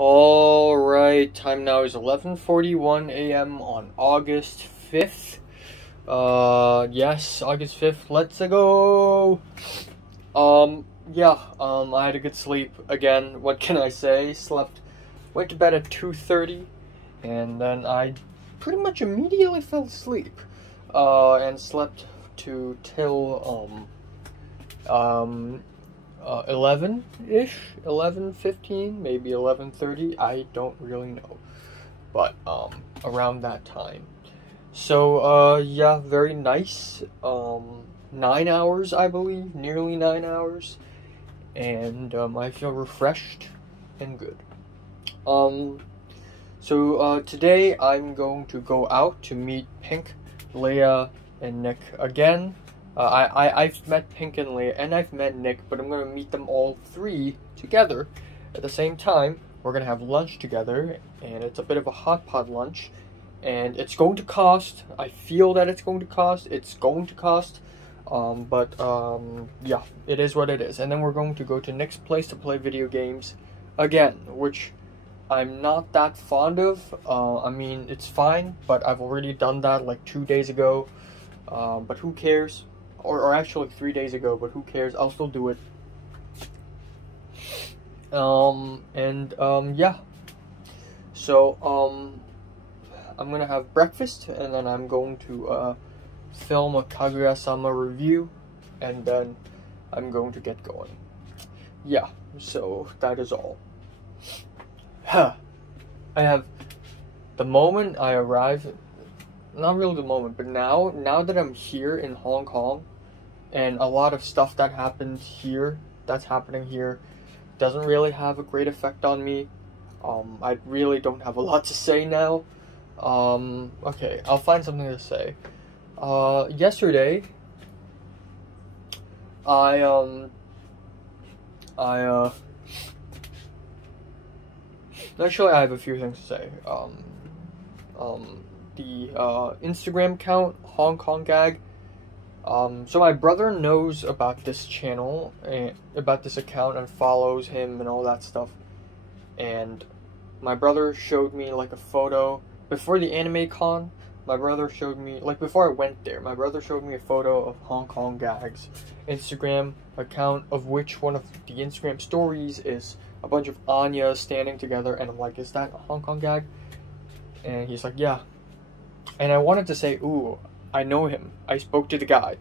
Alright, time now is 11:41 a.m. on August 5th. Yes, August 5th, let's go! I had a good sleep again, what can I say? Went to bed at 2:30, and then I pretty much immediately fell asleep. And slept till 11-ish, 11:15, maybe 11:30, I don't really know, but around that time. So yeah, very nice. 9 hours, I believe, nearly 9 hours, and I feel refreshed and good. Today I'm going to go out to meet Pink, Leia, and Nick again. I've met Pink and Leia, and I've met Nick, but I'm going to meet them all three together at the same time. We're going to have lunch together, and it's a bit of a hot pot lunch, and it's going to cost. I feel that it's going to cost. Yeah, it is what it is. And then we're going to go to Nick's place to play video games again, which I'm not that fond of. I mean, it's fine, but I've already done that like 2 days ago. But who cares? Or actually 3 days ago, but who cares? I'll still do it. Yeah. So, I'm gonna have breakfast, and then I'm going to, film a Kaguya-sama review, and then I'm going to get going. Yeah, so that is all. I have, the moment I arrive, not really the moment, but now that I'm here in Hong Kong, and a lot of stuff that's happening here, doesn't really have a great effect on me. I really don't have a lot to say now. Okay, I'll find something to say. Yesterday, actually, I have a few things to say. The Instagram account, Hong Kong Gag. So my brother knows about this channel, and about this account, and follows him and all that stuff. And my brother showed me like a photo before the anime con. My brother showed me, like before I went there, my brother showed me a photo of Hong Kong Gag's Instagram account, of which one of the Instagram stories is a bunch of Anya standing together, and I'm like, is that Hong Kong Gag? And he's like, yeah. And I wanted to say, ooh, I know him. I spoke to the guy.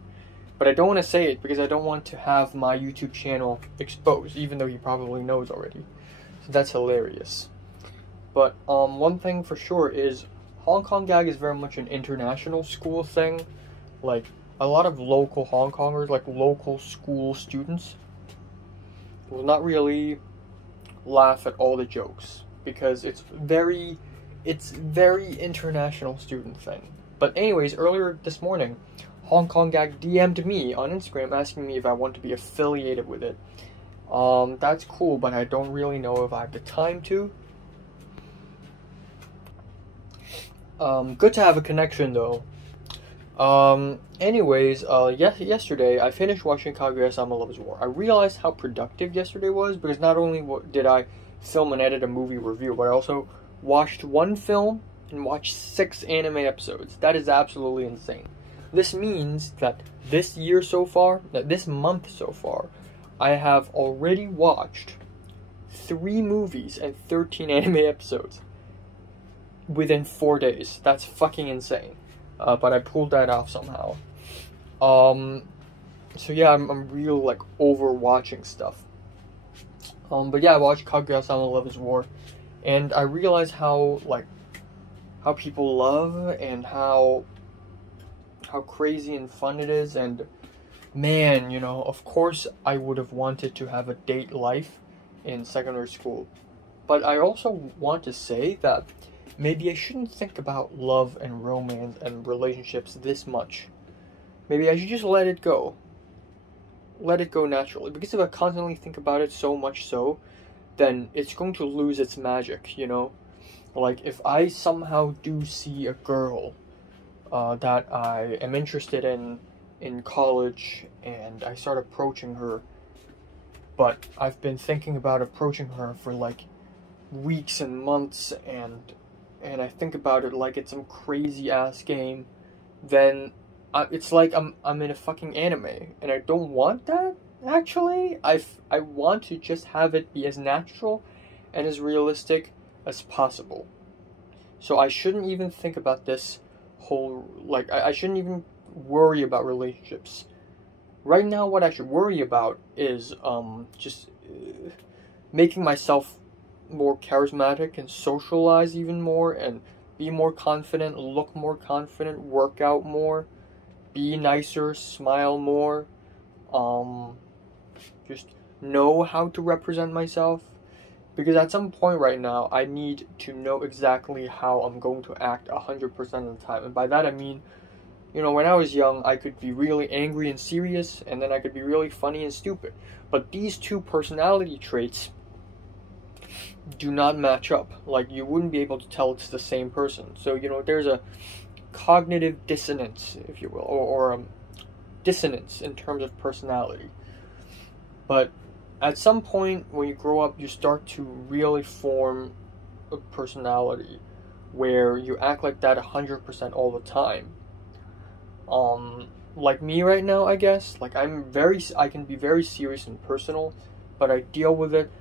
But I don't want to say it because I don't want to have my YouTube channel exposed, even though he probably knows already. So that's hilarious. But one thing for sure is Hong Kong Gag is very much an international school thing. Like, a lot of local Hong Kongers, like local school students, will not really laugh at all the jokes because it's very international student thing. But anyways, earlier this morning, Hong Kong Gag DM'd me on Instagram asking me if I want to be affiliated with it. That's cool, but I don't really know if I have the time to. Good to have a connection though. Yesterday I finished watching Kaguya-sama Love is War. I realized how productive yesterday was because not only did I film and edit a movie review, but I also watched one film and watched 6 anime episodes. That is absolutely insane. This means that this month so far, I have already watched 3 movies and 13 anime episodes within 4 days. That's fucking insane. But I pulled that off somehow. So yeah, I'm real like overwatching stuff. But yeah, I watched Kaguya-sama Love is War, and I realized how people love, and how crazy and fun it is. And man, you know, of course I would have wanted to have a date life in secondary school, but I also want to say that maybe I shouldn't think about love and romance and relationships this much. Maybe I should just let it go naturally, because if I constantly think about it so much so, then it's going to lose its magic, you know? Like, if I somehow do see a girl that I am interested in college, and I start approaching her, but I've been thinking about approaching her for like weeks and months and I think about it like it's some crazy ass game, then it's like I'm in a fucking anime, and I don't want that. Actually, I want to just have it be as natural and as realistic as possible. So I shouldn't even think about this whole, like, I shouldn't even worry about relationships. Right now, what I should worry about is just making myself more charismatic and socialize even more and be more confident, look more confident, work out more, be nicer, smile more, just know how to represent myself. Because at some point right now, I need to know exactly how I'm going to act 100% of the time. And by that I mean, you know, when I was young, I could be really angry and serious, and then I could be really funny and stupid. But these two personality traits do not match up. Like, you wouldn't be able to tell it's the same person. So, you know, there's a cognitive dissonance, if you will, or a dissonance in terms of personality. But at some point when you grow up, you start to really form a personality where you act like that 100% all the time. Like me right now, I guess. Like, I can be very serious and personal, but I deal with it.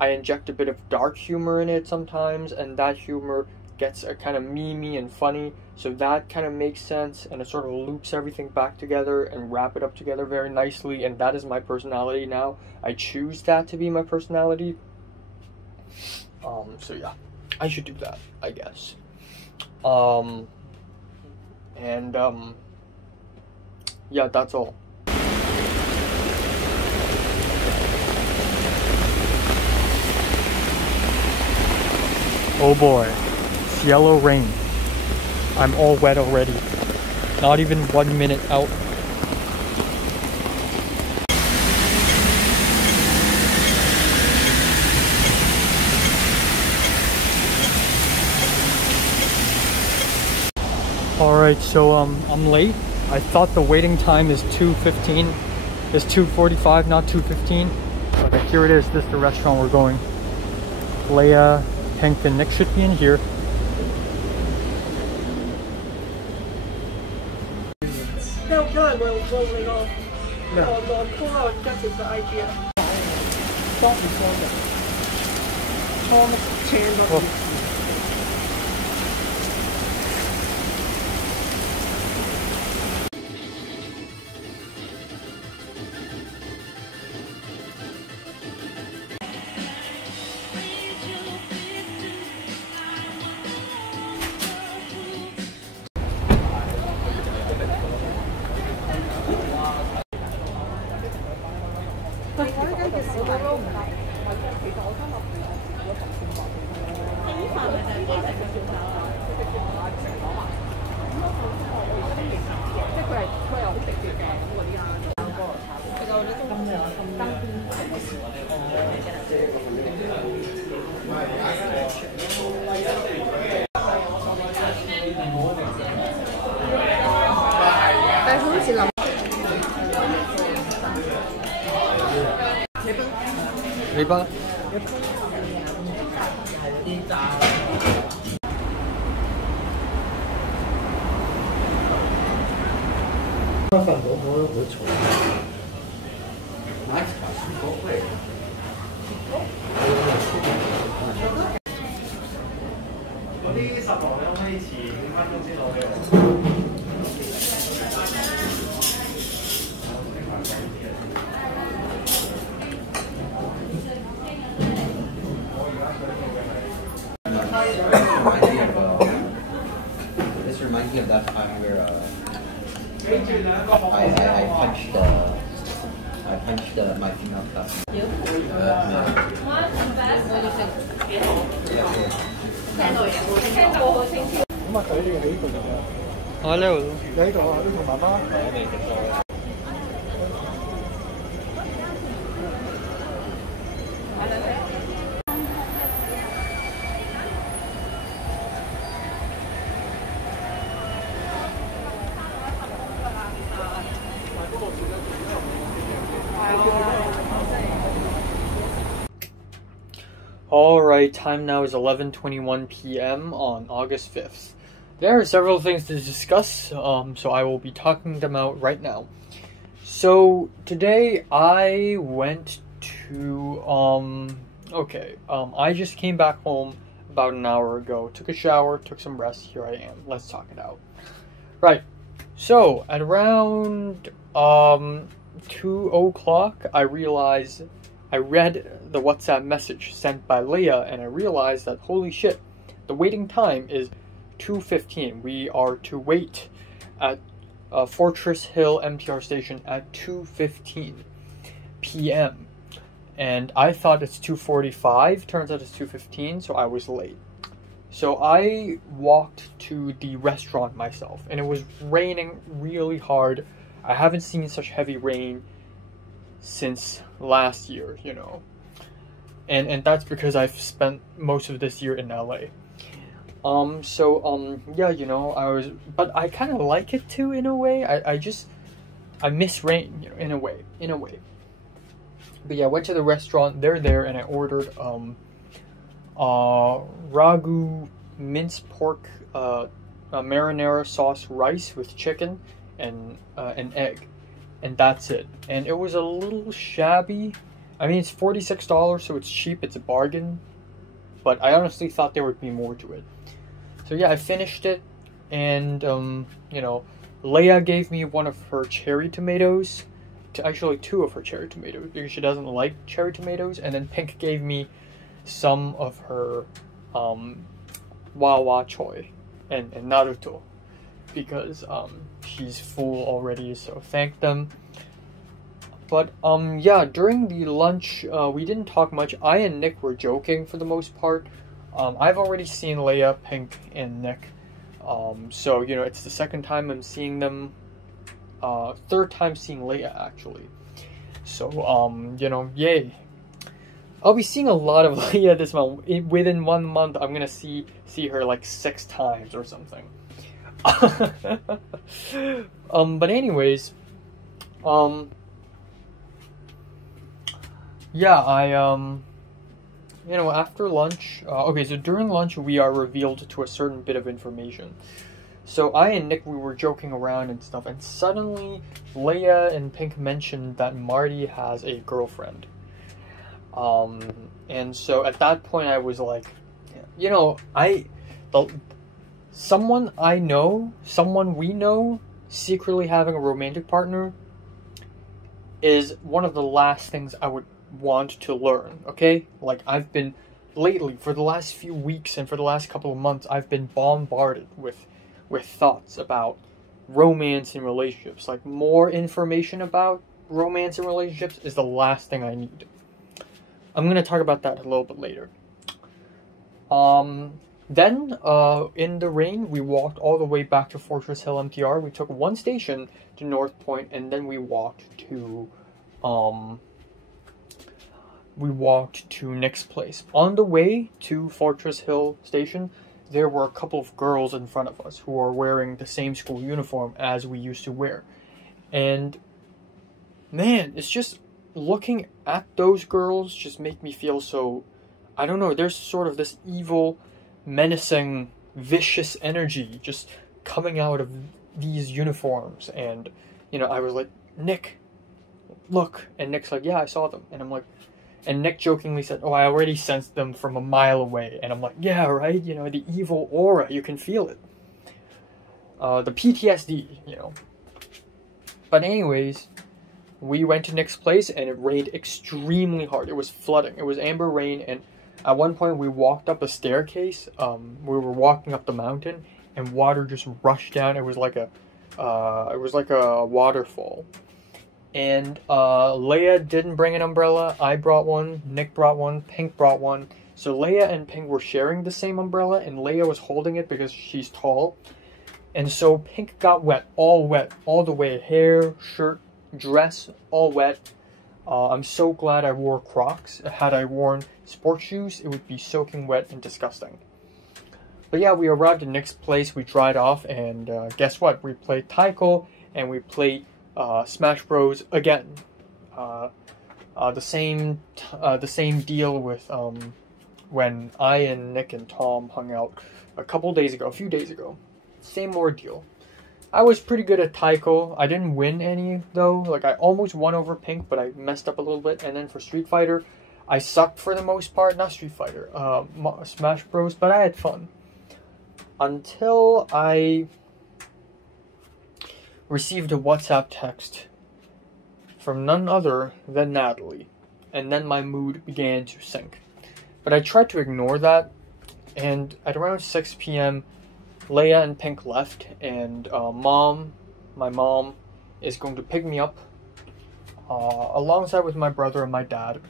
I inject a bit of dark humor in it sometimes, and that humor gets a kind of memey and funny, so that kind of makes sense, and it sort of loops everything back together and wrap it up together very nicely, and that is my personality now. I choose that to be my personality. So yeah, I should do that, I guess. Yeah, that's all. Oh boy, it's yellow rain. I'm all wet already. Not even 1 minute out. Alright, so I'm late. I thought the waiting time is 2:15. It's 2:45, not 2:15. Okay, here it is. This is the restaurant we're going. Leia, Hank, and Nick should be in here. No, rolling off. No, call out just as the idea. Don't be slow. Thomas Chandler. Đi ba. Phần của buổi chiều. Nói là sự cố vậy.嗰啲10磅可唔可以遲5分鐘先攞俾我？ This reminds me of that time where I punched my female classmate. Hello. Alright. Alright, time now is 11:21 p.m. on August 5th. There are several things to discuss, so I will be talking them out right now. So, today I went to, I just came back home about an hour ago, took a shower, took some rest, here I am. Let's talk it out. Right, so, at around, 2 o'clock, I read the WhatsApp message sent by Leia, and I realized that, holy shit, the waiting time is 2:15. We are to wait at Fortress Hill MTR station at 2:15 p.m. And I thought it's 2:45, turns out it's 2:15, so I was late. So I walked to the restaurant myself, and it was raining really hard. I haven't seen such heavy rain since last year, you know. And that's because I've spent most of this year in LA. Yeah, you know, but I kind of like it too, in a way. I miss rain, you know, in a way. But yeah, I went to the restaurant, they're there, and I ordered, ragu minced pork, marinara sauce rice with chicken and an egg. And that's it. And it was a little shabby. I mean, it's $46, so it's cheap, it's a bargain. But I honestly thought there would be more to it. So yeah, I finished it, and, you know, Leia gave me one of her cherry tomatoes. Actually, two of her cherry tomatoes, because she doesn't like cherry tomatoes. And then Pink gave me some of her, Wawa choy and Naruto. Because, she's full already, so thank them. But, yeah, during the lunch, we didn't talk much. I and Nick were joking for the most part. I've already seen Leia, Pink, and Nick. So, you know, it's the second time I'm seeing them. Third time seeing Leia, actually. So, you know, yay. I'll be seeing a lot of Leia this month. Within 1 month, I'm gonna see her like 6 times or something. But anyways, yeah, you know, after lunch, okay, so during lunch, we are revealed to a certain bit of information. So I and Nick, we were joking around and stuff, and suddenly Leia and Pink mentioned that Marty has a girlfriend. And so at that point, I was like, you know, someone I know, someone we know, secretly having a romantic partner is one of the last things I would want to learn, okay? Like, I've been, lately, for the last few weeks and for the last couple of months, I've been bombarded with thoughts about romance and relationships. Like, more information about romance and relationships is the last thing I need. I'm gonna talk about that a little bit later. Then, in the rain, we walked all the way back to Fortress Hill MTR. We took one station to North Point, and then we walked to Nick's place. On the way to Fortress Hill Station, there were a couple of girls in front of us who are wearing the same school uniform as we used to wear. And, man, it's just, looking at those girls just make me feel so, I don't know, there's sort of this evil, menacing, vicious energy just coming out of these uniforms. And, you know, I was like, Nick, look. And Nick's like, yeah, I saw them. And I'm like, and Nick jokingly said, oh, I already sensed them from a mile away. And I'm like, yeah, right? You know, the evil aura, you can feel it. The PTSD, you know. But anyways, we went to Nick's place, and it rained extremely hard. It was flooding. It was amber rain, and at one point we walked up a staircase. We were walking up the mountain, and water just rushed down. It was like a waterfall. And Leia didn't bring an umbrella. I brought one. Nick brought one. Pink brought one. So Leia and Pink were sharing the same umbrella, and Leia was holding it because she's tall. And so Pink got wet all the way. Hair, shirt, dress, all wet. I'm so glad I wore Crocs. Had I worn sports shoes, it would be soaking wet and disgusting. But yeah, we arrived at Nick's place. We dried off, and guess what? We played Taiko, and we played Smash Bros. Again. The same deal with when I and Nick and Tom hung out a few days ago. Same ordeal. I was pretty good at Taiko. I didn't win any though. Like I almost won over Pink, but I messed up a little bit. And then for Street Fighter, I sucked for the most part. Not Street Fighter, Smash Bros. But I had fun until I received a WhatsApp text from none other than Natalie, and then my mood began to sink. But I tried to ignore that, and at around 6 p.m. Leia and Pink left, and my mom is going to pick me up alongside with my brother and my dad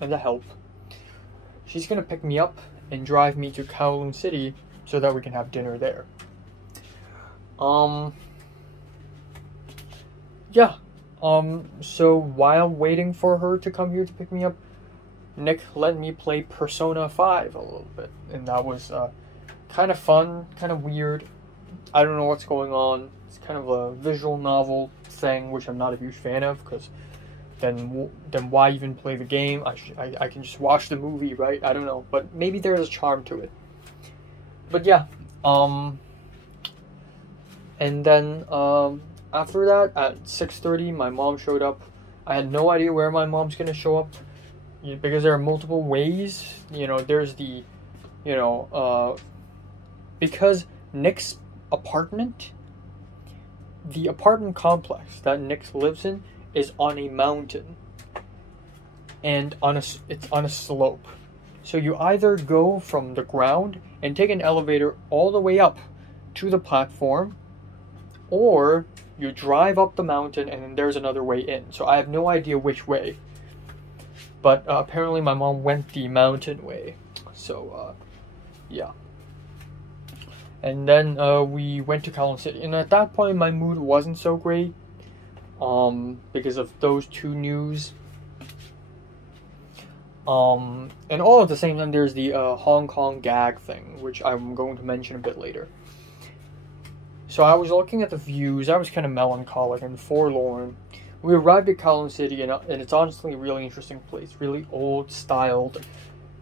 and the help. She's going to pick me up and drive me to Kowloon City so that we can have dinner there. So while waiting for her to come here to pick me up, Nick let me play Persona 5 a little bit, and that was kind of fun, kind of weird. I don't know what's going on. It's kind of a visual novel thing, which I'm not a huge fan of, because then why even play the game? I can just watch the movie, right? I don't know, but maybe there's a charm to it. But yeah, and then after that, at 6:30, my mom showed up. I had no idea where my mom's gonna show up, because there are multiple ways. There's the, because Nick's apartment, the apartment complex that Nick lives in, is on a mountain, and it's on a slope. So you either go from the ground and take an elevator all the way up to the platform, or you drive up the mountain and then there's another way in. So I have no idea which way. But apparently my mom went the mountain way. So, yeah. And then we went to Kowloon City. And at that point my mood wasn't so great. Because of those two news. And all at the same time there's the Hong Kong gag thing, which I'm going to mention a bit later. So I was looking at the views. I was kind of melancholic and forlorn. We arrived at Kowloon City, and it's honestly a really interesting place. Really old-styled,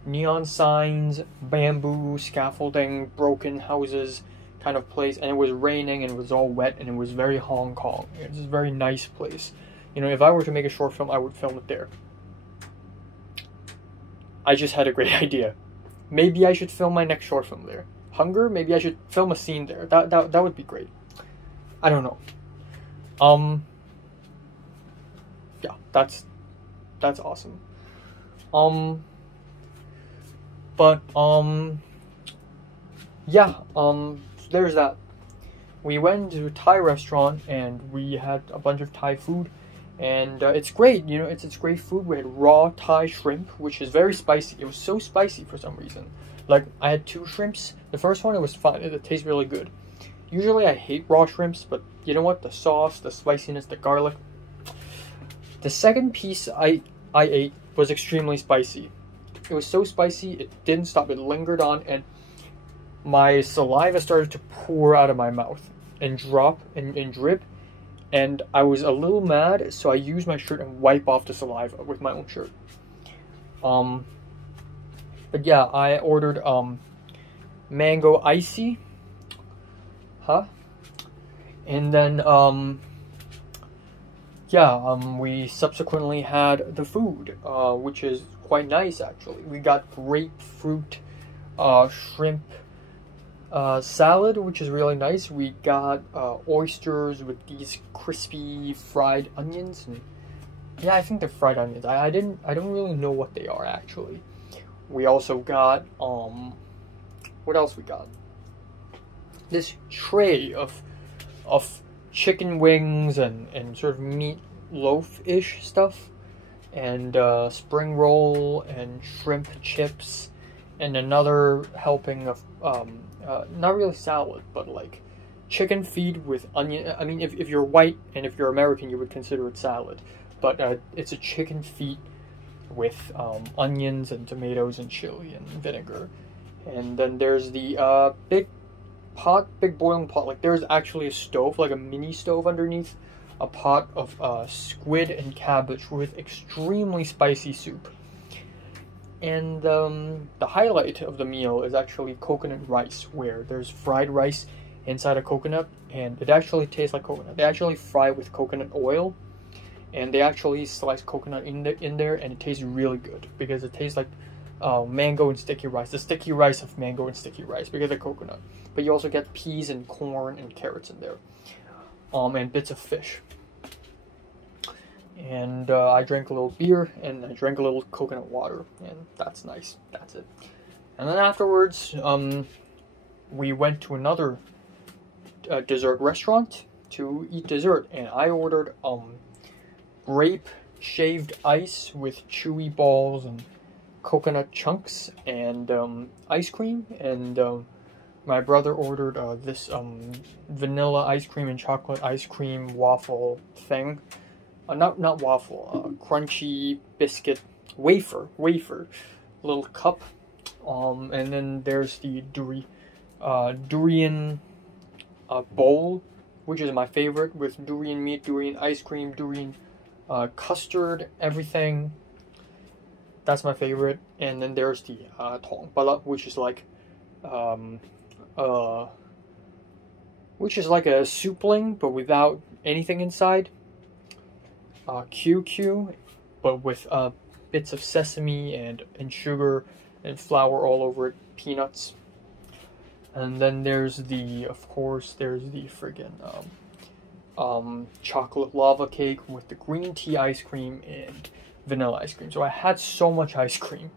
neon signs, bamboo, scaffolding, broken houses kind of place. And it was raining, and it was all wet, and it was very Hong Kong. It's a very nice place. If I were to make a short film, I would film it there. I just had a great idea. Maybe I should film my next short film there. Hunger? Maybe I should film a scene there. That would be great. I don't know. Yeah, that's awesome. Yeah, there's that. We went to a Thai restaurant and we had a bunch of Thai food, and it's great. It's great food. We had raw Thai shrimp, which is very spicy. It was so spicy for some reason. Like, I had 2 shrimps. The first one, it was fine. It tastes really good. Usually I hate raw shrimps, but you know what? The sauce, the spiciness, the garlic. The second piece I ate was extremely spicy. It was so spicy, it didn't stop. It lingered on, and my saliva started to pour out of my mouth and drop and drip. And I was a little mad, so I used my shirt and wipe off the saliva with my own shirt. But yeah, I ordered mango icy. And then we subsequently had the food, which is quite nice actually. We got grapefruit shrimp salad, which is really nice. We got oysters with these crispy fried onions, and yeah, I think they're fried onions. I don't really know what they are actually. We also got what else we got? This tray of chicken wings and sort of meat loaf-ish stuff, and spring roll and shrimp chips, and another helping of not really salad, but like chicken feet with onion. I mean, if you're white and if you're American, you would consider it salad, but it's a chicken feet with onions and tomatoes and chili and vinegar. And then there's the big boiling pot. Like, there's actually a stove, like a mini stove underneath, a pot of squid and cabbage with extremely spicy soup. And the highlight of the meal is actually coconut rice, where there's fried rice inside a coconut, and it actually tastes like coconut. They actually fry with coconut oil, and they actually slice coconut in there, and it tastes really good because it tastes like mango and sticky rice, the sticky rice of mango and sticky rice because of coconut. But you also get peas and corn and carrots in there, and bits of fish. And I drank a little beer, and I drank a little coconut water, and that's nice. That's it. And then afterwards, we went to another dessert restaurant to eat dessert, and I ordered grape shaved ice with chewy balls and coconut chunks and ice cream, and my brother ordered this vanilla ice cream and chocolate ice cream waffle thing. Not waffle, crunchy biscuit wafer little cup. And then there's the durian bowl, which is my favorite, with durian meat, durian ice cream, durian custard, everything. That's my favorite. And then there's the thongbala, which is like a soupling but without anything inside. QQ, but with bits of sesame and sugar and flour all over it, peanuts. And then there's of course, there's the friggin' chocolate lava cake with the green tea ice cream and vanilla ice cream. So I had so much ice cream,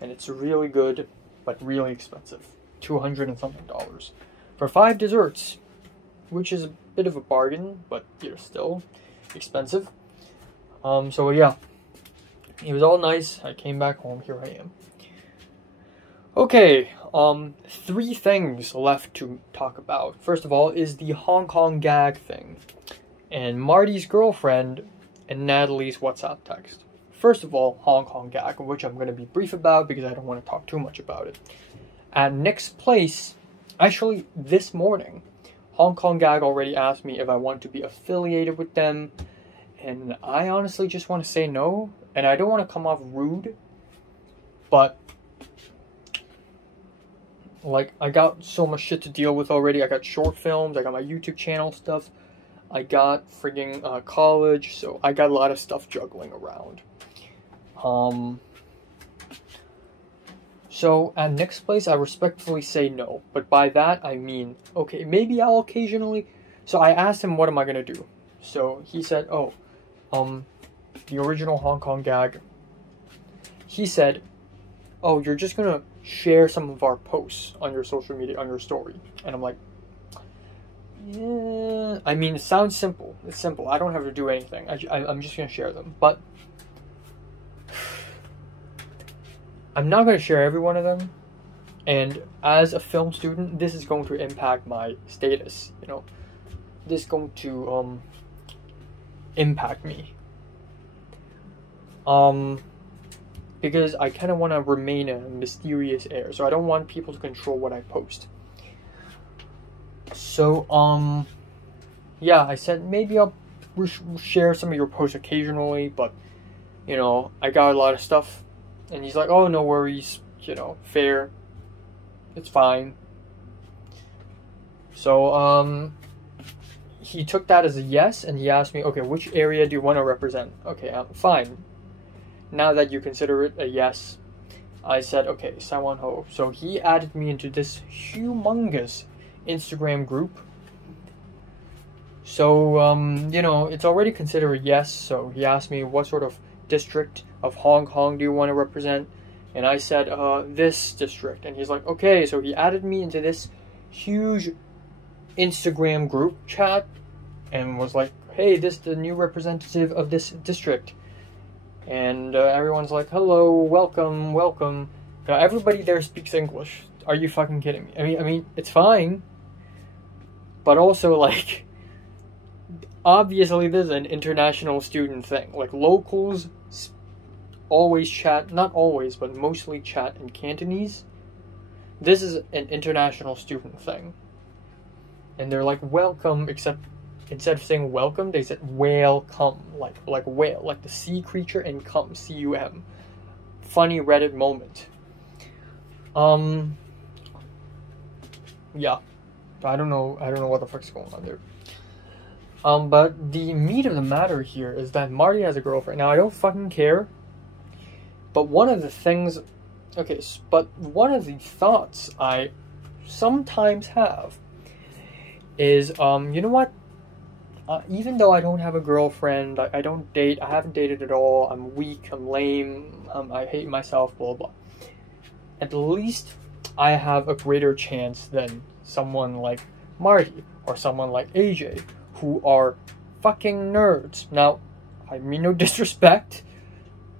and it's really good, but really expensive. $200 and something for 5 desserts, which is a bit of a bargain, but you're still expensive. So yeah, it was all nice. I came back home. Here I am. Okay, 3 things left to talk about. First of all is the Hong Kong gag thing, and Marty's girlfriend and Natalie's WhatsApp text. First of all, Hong Kong gag, which I'm going to be brief about because I don't want to talk too much about it. At Nick's place, actually this morning, Hong Kong gag already asked me if I want to be affiliated with them. And I honestly just want to say no. And I don't want to come off rude. But, like, I got so much shit to deal with already. I got short films. I got my YouTube channel stuff. I got frigging college. So I got a lot of stuff juggling around. So at Nick's place, I respectfully say no. But by that, I mean, okay, maybe I'll occasionally. So I asked him, what am I going to do? So he said, oh. The original Hong Kong gag, he said, oh, you're just gonna share some of our posts on your social media, on your story. And I'm like, yeah, I mean, it sounds simple. It's simple. I don't have to do anything. I'm just gonna share them. But I'm not gonna share every one of them. And as a film student, this is going to impact my status, you know. This is going to, impact me, because I kind of want to remain a mysterious air, so I don't want people to control what I post. So yeah, I said maybe I'll share some of your posts occasionally, but you know, I got a lot of stuff. And he's like, oh, no worries, you know, fair, it's fine. So he took that as a yes, and he asked me, okay, which area do you want to represent? Okay, fine. Now that you consider it a yes, I said, okay, Saiwan Ho. So he added me into this humongous Instagram group. So, you know, it's already considered a yes. So he asked me, what sort of district of Hong Kong do you want to represent? And I said, this district. And he's like, okay. So he added me into this huge Instagram group chat and was like, hey, this is the new representative of this district. And everyone's like, hello, welcome, welcome. Now, everybody there speaks English. Are you fucking kidding me? I mean, it's fine. But also, like, obviously this is an international student thing. Like, locals always chat, not always, but mostly chat in Cantonese. This is an international student thing. And they're like, welcome, except instead of saying welcome, they said welcome, like whale, like the sea creature, and come, C-U-M. funny Reddit moment. Yeah. I don't know what the fuck's going on there. But the meat of the matter here is that Marty has a girlfriend. Now, I don't fucking care. But one of the things... Okay, but one of the thoughts I sometimes have is, you know what? Even though I don't have a girlfriend, I don't date, I haven't dated at all, I'm weak, I'm lame, I hate myself, blah, blah. At least I have a greater chance than someone like Marty or someone like AJ, who are fucking nerds. Now, I mean no disrespect.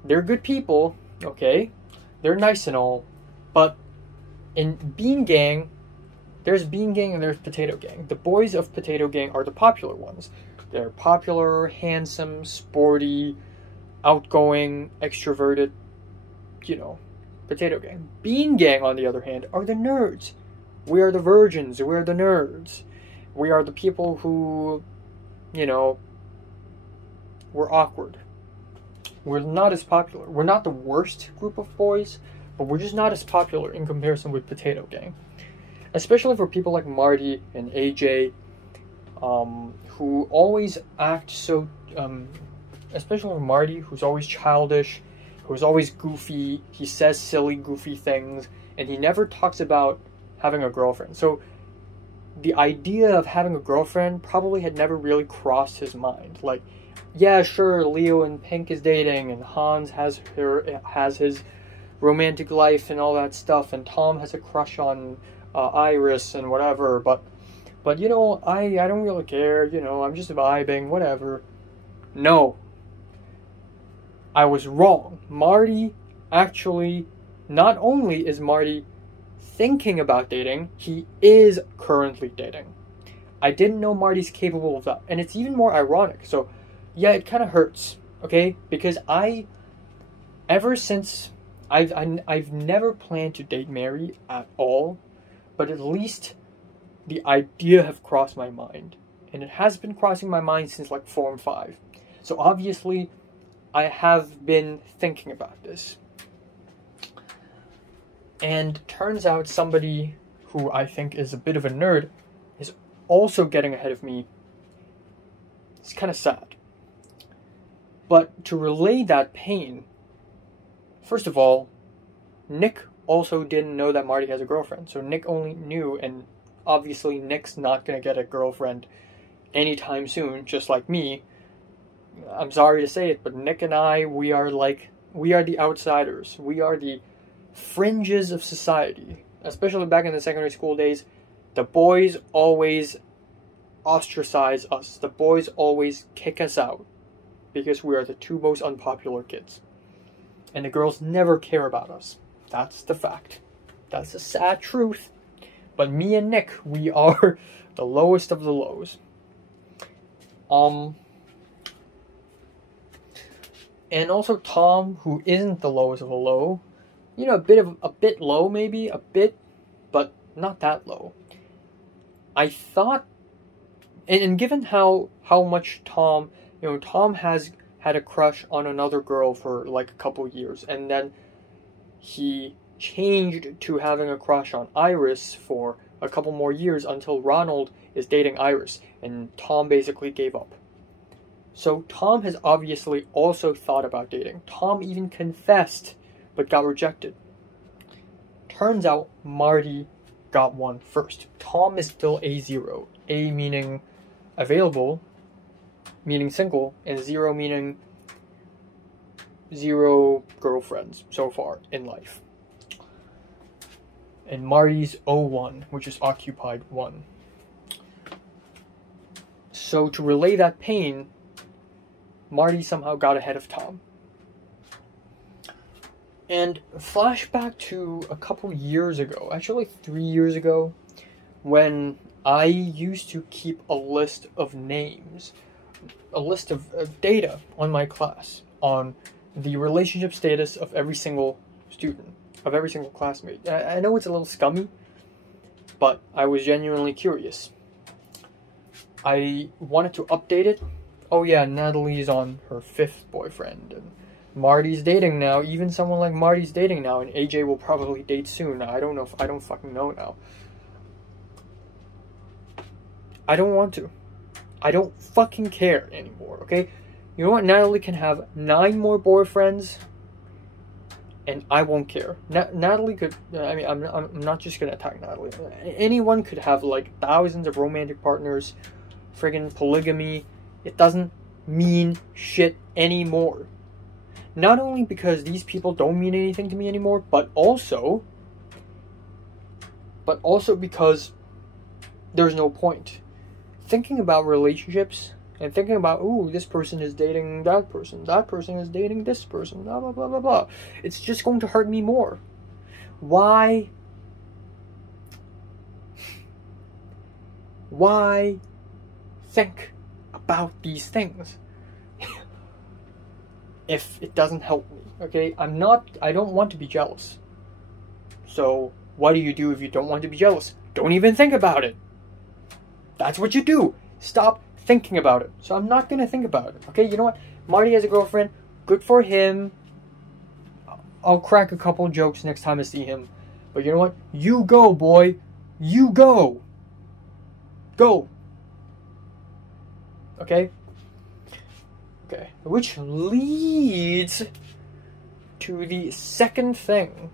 They're good people, okay? They're nice and all, but in Bean Gang, there's Bean Gang and there's Potato Gang. The boys of Potato Gang are the popular ones. They're popular, handsome, sporty, outgoing, extroverted, you know, Potato Gang. Bean Gang, on the other hand, are the nerds. We are the virgins. We are the nerds. We are the people who, you know, we're awkward. We're not as popular. We're not the worst group of boys, but we're just not as popular in comparison with Potato Gang. Especially for people like Marty and AJ, who always act so, especially Marty, who's always childish, who's always goofy, he says silly, goofy things, and he never talks about having a girlfriend. So the idea of having a girlfriend probably had never really crossed his mind. Like, yeah, sure, Leo and Pink is dating, and Hans has his romantic life and all that stuff, and Tom has a crush on Iris and whatever, but you know, I don't really care, you know, I'm just vibing, whatever. No. I was wrong. Marty actually, not only is Marty thinking about dating, he is currently dating. I didn't know Marty's capable of that, and it's even more ironic. So, yeah, it kind of hurts, okay? Because ever since, I've never planned to date Mary at all, but at least the idea have crossed my mind. And it has been crossing my mind since like Form 5. So obviously, I have been thinking about this. And turns out somebody who I think is a bit of a nerd is also getting ahead of me. It's kind of sad. But to relay that pain, first of all, Nick also didn't know that Marty has a girlfriend. So Nick only knew, and obviously Nick's not going to get a girlfriend anytime soon, just like me. I'm sorry to say it, but Nick and I, we are the outsiders. We are the fringes of society. Especially back in the secondary school days, the boys always ostracize us. The boys always kick us out because we are the two most unpopular kids. And the girls never care about us. That's the fact. That's the sad truth. But me and Nick, we are the lowest of the lows. And also Tom, who isn't the lowest of a low. You know, a bit low maybe, a bit, but not that low. I thought, and given how much Tom, you know, Tom has had a crush on another girl for like a couple years, and then he changed to having a crush on Iris for a couple more years until Ronald is dating Iris, and Tom basically gave up. So Tom has obviously also thought about dating. Tom even confessed, but got rejected. Turns out Marty got one first. Tom is still A0. A meaning available, meaning single, and 0 meaning 0 girlfriends so far in life. And Marty's O1, which is occupied 1. So to relay that pain, Marty somehow got ahead of Tom. And flashback to a couple years ago, actually 3 years ago, when I used to keep a list of names, a list of data on my class, on the relationship status of every single student, of every single classmate. I know it's a little scummy, but I was genuinely curious. I wanted to update it. Oh yeah, Natalie's on her 5th boyfriend, and Marty's dating now. Even someone like Marty's dating now, and AJ will probably date soon. I don't know. I don't fucking know now. I don't want to. I don't fucking care anymore, okay? You know what? Natalie can have 9 more boyfriends, and I won't care. Natalie could... I mean, I'm not just gonna attack Natalie. Anyone could have, like, thousands of romantic partners. Friggin' polygamy. It doesn't mean shit anymore. Not only because these people don't mean anything to me anymore, but also because there's no point. Thinking about relationships and thinking about, ooh, this person is dating that person is dating this person, blah, blah, blah, blah, blah. It's just going to hurt me more. Why think about these things if it doesn't help me, okay? I don't want to be jealous. So what do you do if you don't want to be jealous? Don't even think about it. That's what you do. Stop thinking about it. So I'm not gonna think about it, okay? You know what? Marty has a girlfriend. Good for him. I'll crack a couple jokes next time I see him. But you know what? You go, boy. You go. Go. Okay? Okay. Which leads to the second thing.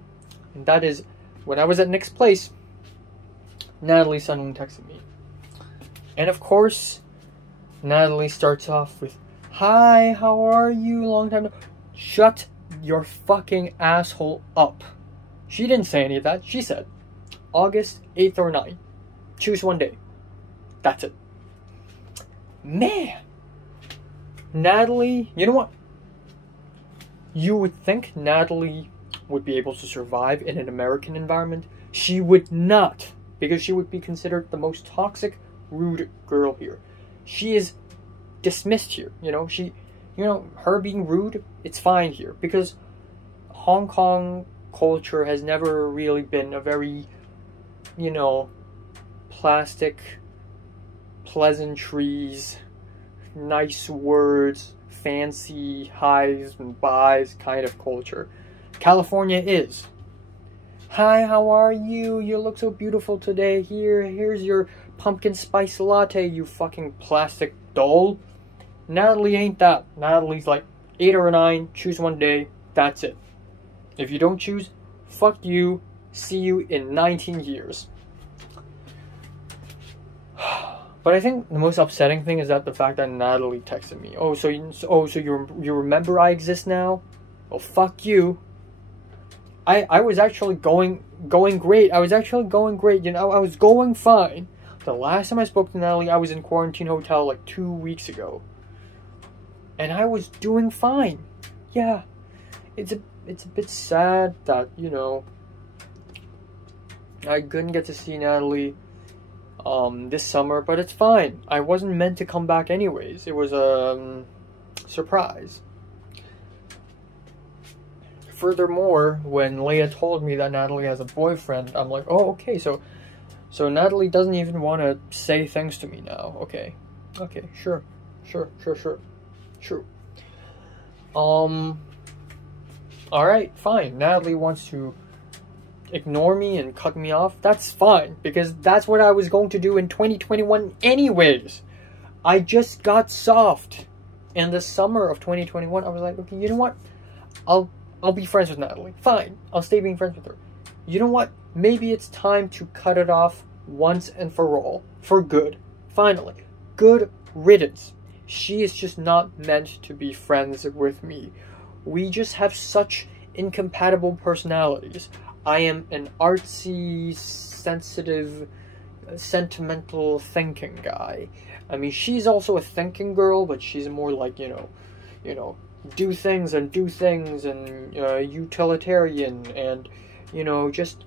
And that is, when I was at Nick's place, Natalie suddenly texted me. And of course, Natalie starts off with, "Hi, how are you? Long time no..." Shut your fucking asshole up. She didn't say any of that. She said, August 8th or 9th. Choose one day. That's it. Man. Natalie, you know what? You would think Natalie would be able to survive in an American environment. She would not. Because she would be considered the most toxic, rude girl here. She is dismissed here. Her being rude, it's fine here. Because Hong Kong culture has never really been a very, plastic, pleasantries, nice words, fancy highs and buys kind of culture. California is. "Hi, how are you? You look so beautiful today. Here's your pumpkin spice latte, you fucking plastic doll." Natalie ain't that. Natalie's like 8 or 9, choose one day, that's it. If you don't choose, fuck you, see you in 19 years. But I think the most upsetting thing is that the fact that Natalie texted me. So you remember I exist now? Well, fuck you. I was actually going great. I was actually going great. I was going fine. The last time I spoke to Natalie, I was in quarantine hotel like 2 weeks ago. And I was doing fine. Yeah. It's a bit sad that, I couldn't get to see Natalie this summer, but it's fine. I wasn't meant to come back anyways. It was a surprise. Furthermore, when Leia told me that Natalie has a boyfriend, I'm like, oh, okay, so Natalie doesn't even want to say things to me now. Okay, sure. Alright, fine. Natalie wants to ignore me and cut me off. That's fine, because that's what I was going to do in 2021 anyways. I just got soft. In the summer of 2021, I was like, okay, you know what? I'll be friends with Natalie. Fine. I'll stay being friends with her. You know what? Maybe it's time to cut it off once and for all. For good. Finally. Good riddance. She is just not meant to be friends with me. We just have such incompatible personalities. I am an artsy, sensitive, sentimental thinking guy. I mean, she's also a thinking girl, but she's more like, do things and utilitarian and, just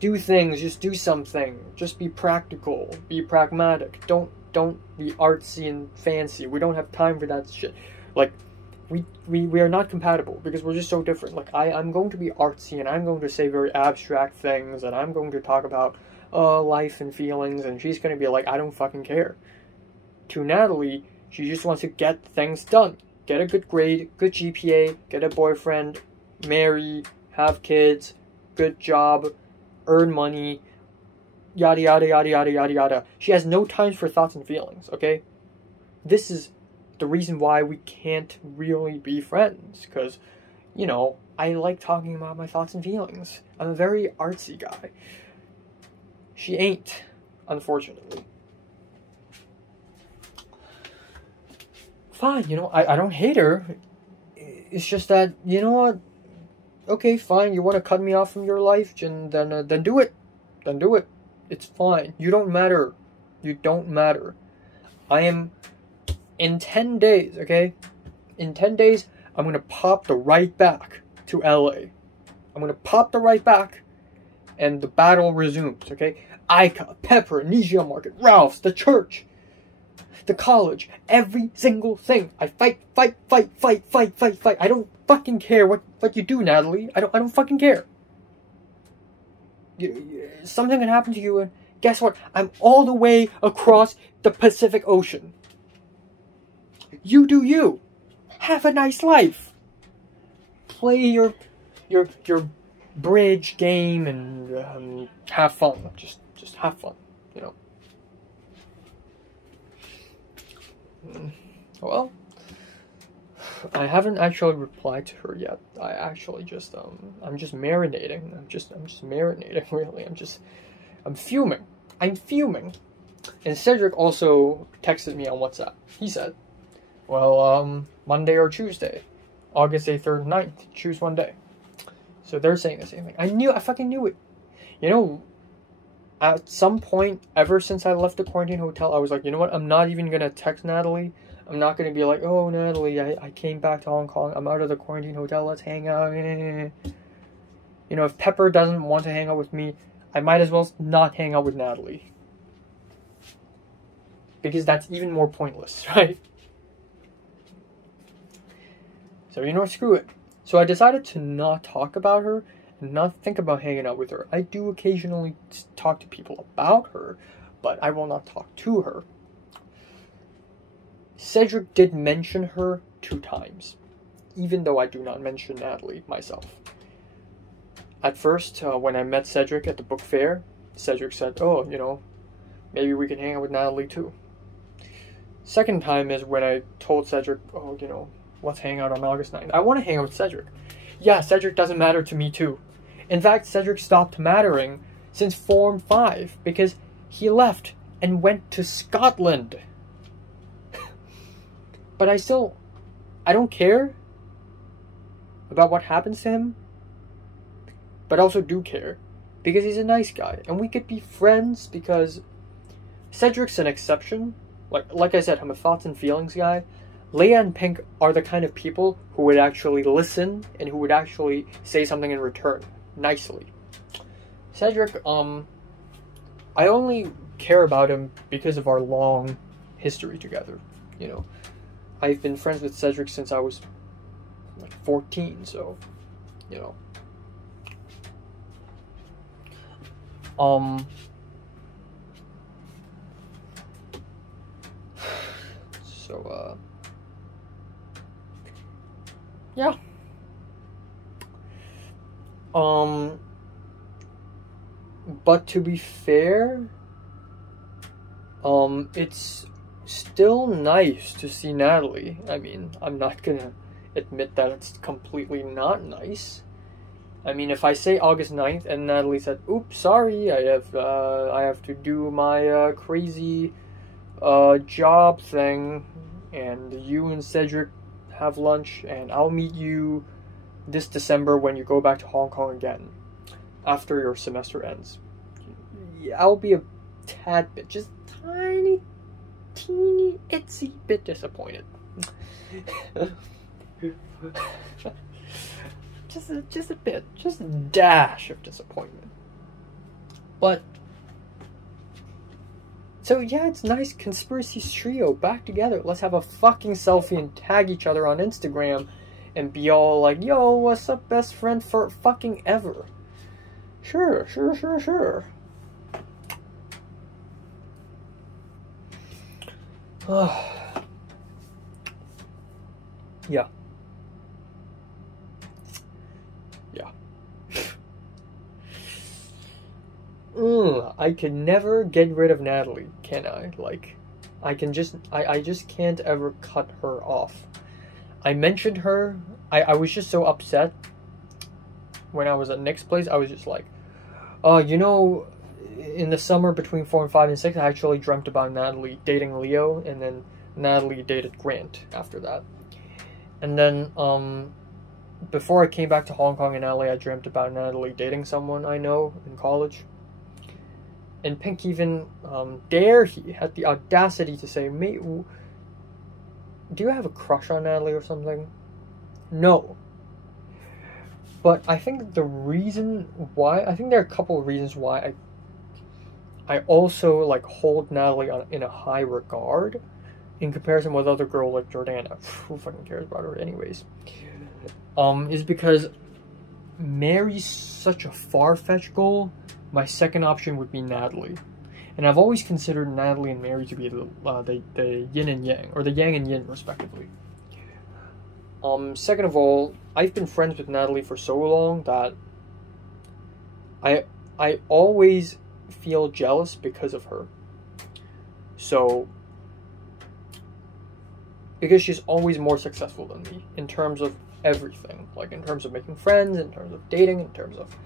do things, just do something, just be practical, be pragmatic. Don't be artsy and fancy. We don't have time for that shit. Like, we are not compatible because we're just so different. Like, I'm going to be artsy and I'm going to say very abstract things and I'm going to talk about life and feelings, and she's going to be like, I don't fucking care. To Natalie, she just wants to get things done. get a good grade, good GPA, get a boyfriend, marry, have kids, good job, earn money, yada yada yada yada yada yada. She has no time for thoughts and feelings, okay? This is the reason why we can't really be friends, because, you know, I like talking about my thoughts and feelings. I'm a very artsy guy. She ain't, unfortunately. Fine, you know, I don't hate her. It's just that, you know what? Okay, fine, you want to cut me off from your life, then do it. Then do it. It's fine. You don't matter. You don't matter. I am, in 10 days, okay? In 10 days, I'm going to pop the right back to LA. I'm going to pop the right back, and the battle resumes, okay? Ica, Pepper, Nijia Market, Ralph's, the church, the college, every single thing. I fight. I don't fucking care what you do, Natalie. I don't fucking care. Something can happen to you, and guess what? I'm all the way across the Pacific Ocean. You do you. Have a nice life. Play your bridge game and have fun. Just have fun, you know. Well, I haven't actually replied to her yet. I actually just I'm just marinating. I'm just marinating, really. I'm fuming. I'm fuming. And Cedric also texted me on WhatsApp. He said, well, Monday or Tuesday, August 8th or 9th, choose one day. So they're saying the same thing. I fucking knew it. You know, at some point, ever since I left the quarantine hotel, I was like, you know what? I'm not even going to text Natalie. I'm not going to be like, oh, Natalie, I came back to Hong Kong. I'm out of the quarantine hotel. Let's hang out. You know, if Pepper doesn't want to hang out with me, I might as well not hang out with Natalie. Because that's even more pointless, right? So, you know, screw it. So I decided to not talk about her and not think about hanging out with her. I do occasionally talk to people about her, but I will not talk to her. Cedric did mention her 2 times, even though I do not mention Natalie myself. At first, when I met Cedric at the book fair, Cedric said, oh, you know, maybe we can hang out with Natalie too. Second time is when I told Cedric, oh, you know, let's hang out on August 9th. I want to hang out with Cedric. Yeah, Cedric doesn't matter to me too. In fact, Cedric stopped mattering since Form 5 because he left and went to Scotland. But I don't care about what happens to him, but also do care because he's a nice guy and we could be friends because Cedric's an exception. Like I said, I'm a thoughts and feelings guy. Leia and Pink are the kind of people who would actually listen and who would actually say something in return, nicely. Cedric, I only care about him because of our long history together, you know. I've been friends with Cedric since I was like 14, so, you know. So, yeah. But to be fair, it's still nice to see Natalie. I mean, I'm not gonna admit that it's completely not nice. I mean, if I say August 9th and Natalie said, oops, sorry, I have to do my crazy job thing, and you and Cedric have lunch, and I'll meet you this December when you go back to Hong Kong again, after your semester ends. I'll be a tad bit, just tiny, teeny, itsy bit disappointed. just a bit, just a dash of disappointment. But, so yeah, it's nice. Conspiracies Trio back together. Let's have a fucking selfie and tag each other on Instagram and be all like, yo, what's up, best friend for fucking ever? Sure. Yeah. Yeah. I can never get rid of Natalie, can I? Like, I just can't ever cut her off. I mentioned her. I was just so upset when I was at Nick's place. I was just like, you know, in the summer between 4 and 5 and 6, I actually dreamt about Natalie dating Leo, and then Natalie dated Grant after that. And then, before I came back to Hong Kong and LA, I dreamt about Natalie dating someone I know in college. And Pink even, he had the audacity to say, mate, do you have a crush on Natalie or something? No. But I think the reason why, I think there are a couple of reasons why I also, like, hold Natalie in a high regard in comparison with other girls like Jordana. Who fucking cares about her anyways? Is because Mary's such a far-fetched goal. My second option would be Natalie. And I've always considered Natalie and Mary to be the yin and yang, or the yang and yin, respectively. Second of all, I've been friends with Natalie for so long that I always feel jealous because of her. So, because she's always more successful than me in terms of everything. Like, in terms of making friends, in terms of dating, in terms of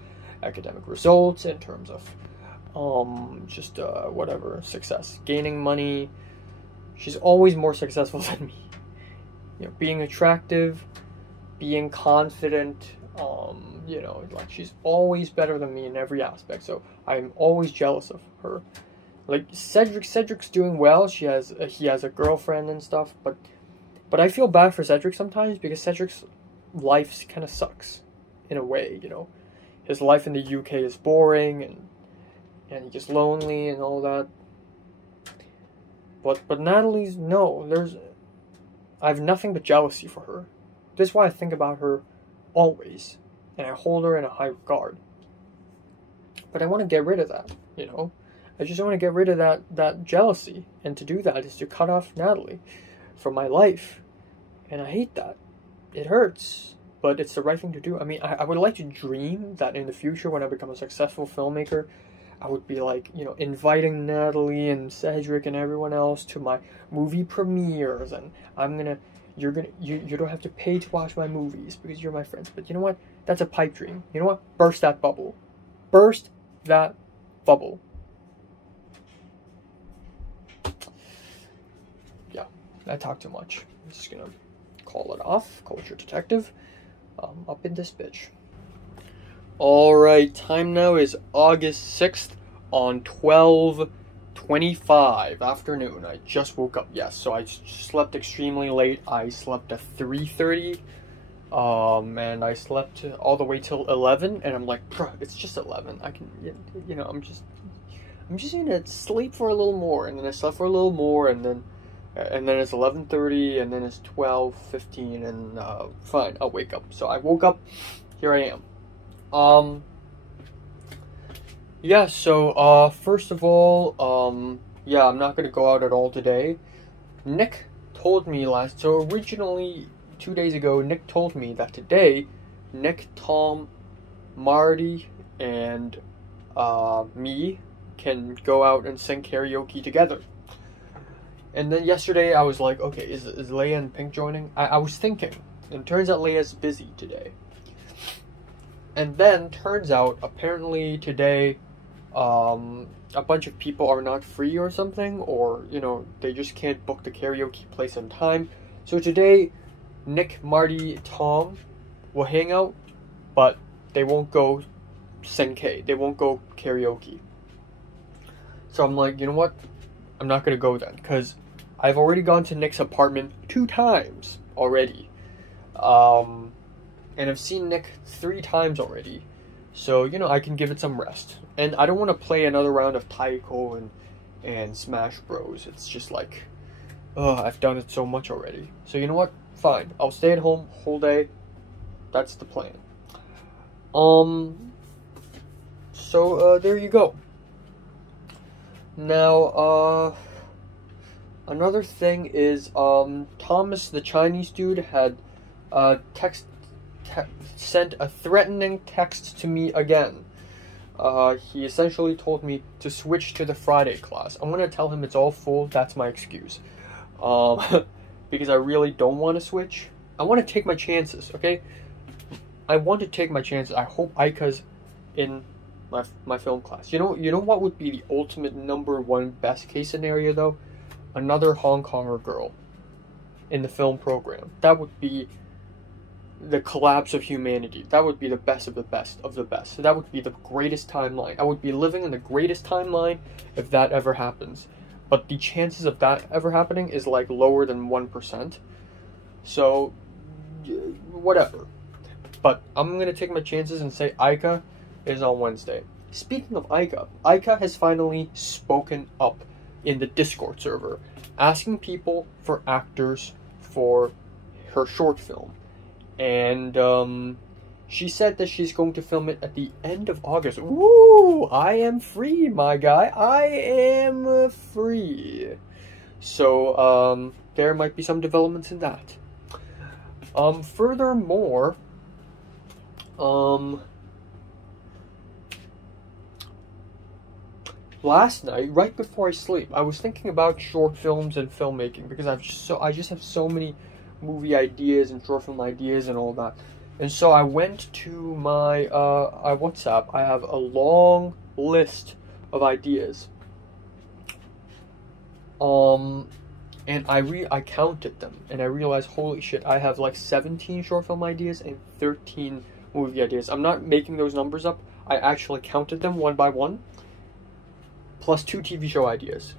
academic results, in terms of whatever, success, gaining money. She's always more successful than me. You know, being attractive, being confident, you know, like, she's always better than me in every aspect. So I'm always jealous of her. Like, Cedric's doing well. He has a girlfriend and stuff, but I feel bad for Cedric sometimes because Cedric's life kind of sucks in a way, you know. His life in the UK is boring, and he gets lonely and all that. But Natalie's, no, I have nothing but jealousy for her. That's why I think about her always, and I hold her in a high regard. But I want to get rid of that, you know. I just want to get rid of that jealousy, and to do that is to cut off Natalie from my life, and I hate that. It hurts. But it's the right thing to do. I mean, I would like to dream that in the future, when I become a successful filmmaker, I would be like, you know, inviting Natalie and Cedric and everyone else to my movie premieres, and you don't have to pay to watch my movies because you're my friends. But you know what? That's a pipe dream. You know what? Burst that bubble. Burst that bubble. Yeah, I talk too much. I'm just gonna call it off. Culture Detective. Up in this bitch. Alright, time now is August 6th on 12:25 afternoon. I just woke up, yes, so I slept extremely late. I slept at 3:30, and I slept all the way till 11, and I'm like, bro, it's just 11. I can, you know, I'm just gonna sleep for a little more, and then I slept for a little more, and then it's 11:30, and then it's 12:15, and fine, I'll wake up. So I woke up, here I am. Yeah, so, first of all, yeah, I'm not gonna go out at all today. Nick told me so originally, 2 days ago, Nick told me that today, Nick, Tom, Marty, and, me can go out and sing karaoke together. And then yesterday, I was like, okay, is Leia and Pink joining? I was thinking, and it turns out Leia's busy today. And then, turns out, apparently today, a bunch of people are not free or something, or, you know, they just can't book the karaoke place in time. So today, Nick, Marty, Tom will hang out, but they won't go sing K. They won't go karaoke. So I'm like, you know what? I'm not gonna go then, because I've already gone to Nick's apartment 2 times already. And I've seen Nick 3 times already. So, you know, I can give it some rest. And I don't want to play another round of Taiko and Smash Bros. It's just like, I've done it so much already. So, you know what? Fine. I'll stay at home whole day. That's the plan. So, there you go. Now, another thing is, Thomas, the Chinese dude, had sent a threatening text to me again. He essentially told me to switch to the Friday class. I'm gonna tell him it's all full. That's my excuse. Because I really don't want to switch. I want to take my chances, okay? I want to take my chances. I hope Aika's in my film class. You know what would be the ultimate #1 best case scenario though? Another Hong Konger girl in the film program. That would be the collapse of humanity. That would be the best of the best of the best. So that would be the greatest timeline. I would be living in the greatest timeline if that ever happens. But the chances of that ever happening is like lower than 1%. So, whatever. But I'm going to take my chances and say Aika is on Wednesday. Speaking of Aika, Aika has finally spoken up in the Discord server, asking people for actors for her short film. And she said that she's going to film it at the end of August. Woo! I am free, my guy. I am free. So, there might be some developments in that. Furthermore, last night, right before I sleep, I was thinking about short films and filmmaking because I just have so many movie ideas and short film ideas and all that. And so I went to my WhatsApp. I have a long list of ideas. And I counted them, and I realized, holy shit, I have like 17 short film ideas and 13 movie ideas. I'm not making those numbers up. I actually counted them one by one, plus 2 TV show ideas.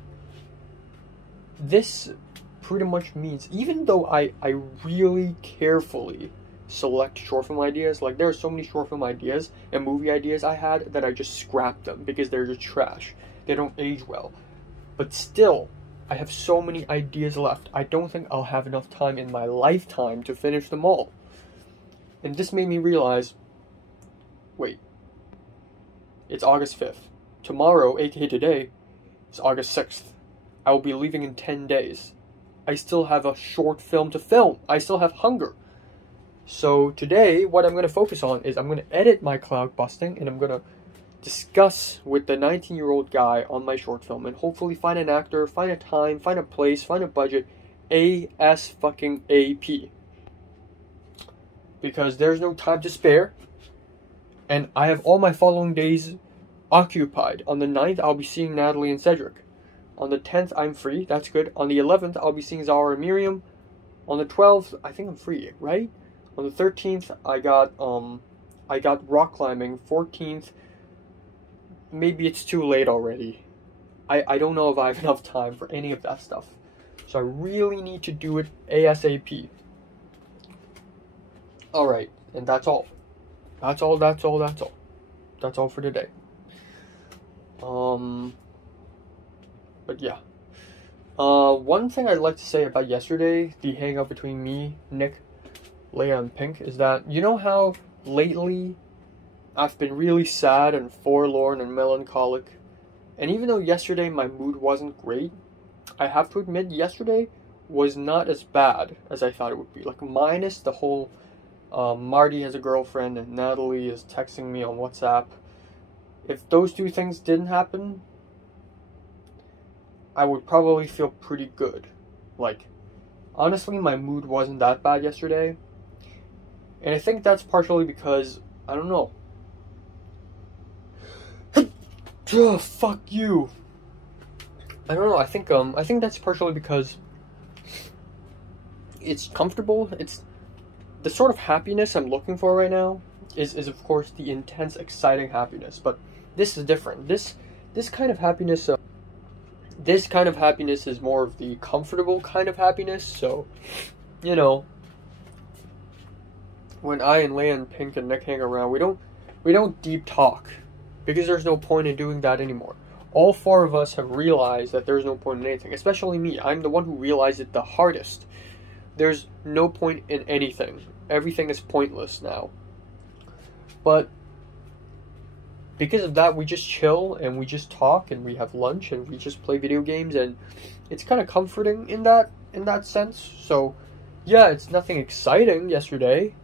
This pretty much means, even though I really carefully select short film ideas, like there are so many short film ideas and movie ideas I had that I just scrapped them because they're just trash. They don't age well. But still, I have so many ideas left. I don't think I'll have enough time in my lifetime to finish them all. And this made me realize, wait, it's August 5th. Tomorrow, aka today, is August 6th. I will be leaving in 10 days. I still have a short film to film. I still have hunger. So today, what I'm going to focus on is I'm going to edit my cloud busting, and I'm going to discuss with the 19-year-old guy on my short film, and hopefully find an actor, find a time, find a place, find a budget, ASAP. Because there's no time to spare, and I have all my following days occupied. On the 9th, I'll be seeing Natalie and Cedric. On the 10th, I'm free. That's good. On the 11th, I'll be seeing Zara and Miriam. On the 12th, I think I'm free, right? On the 13th, I got rock climbing. 14th, maybe it's too late already. I don't know if I have enough time for any of that stuff. So I really need to do it ASAP. Alright, and that's all. That's all for today. But yeah. One thing I'd like to say about yesterday, the hangout between me, Nick, Leia, and Pink, is that, you know how lately I've been really sad and forlorn and melancholic, and even though yesterday my mood wasn't great, I have to admit yesterday was not as bad as I thought it would be. Like, minus the whole Marty has a girlfriend and Natalie is texting me on WhatsApp. If those two things didn't happen, I would probably feel pretty good. Like, honestly, my mood wasn't that bad yesterday. And I think that's partially because, I don't know. Oh, fuck you. I don't know, I think that's partially because it's comfortable. It's the sort of happiness I'm looking for right now is of course the intense, exciting happiness, but this is different. This kind of happiness is more of the comfortable kind of happiness. So, you know, when I and Leia and Pink and Nick hang around, we don't deep talk because there's no point in doing that anymore. All 4 of us have realized that there's no point in anything, especially me. I'm the one who realized it the hardest. There's no point in anything. Everything is pointless now. But because of that, we just chill and we just talk and we have lunch and we just play video games, and it's kind of comforting in that sense. So yeah, it's nothing exciting yesterday,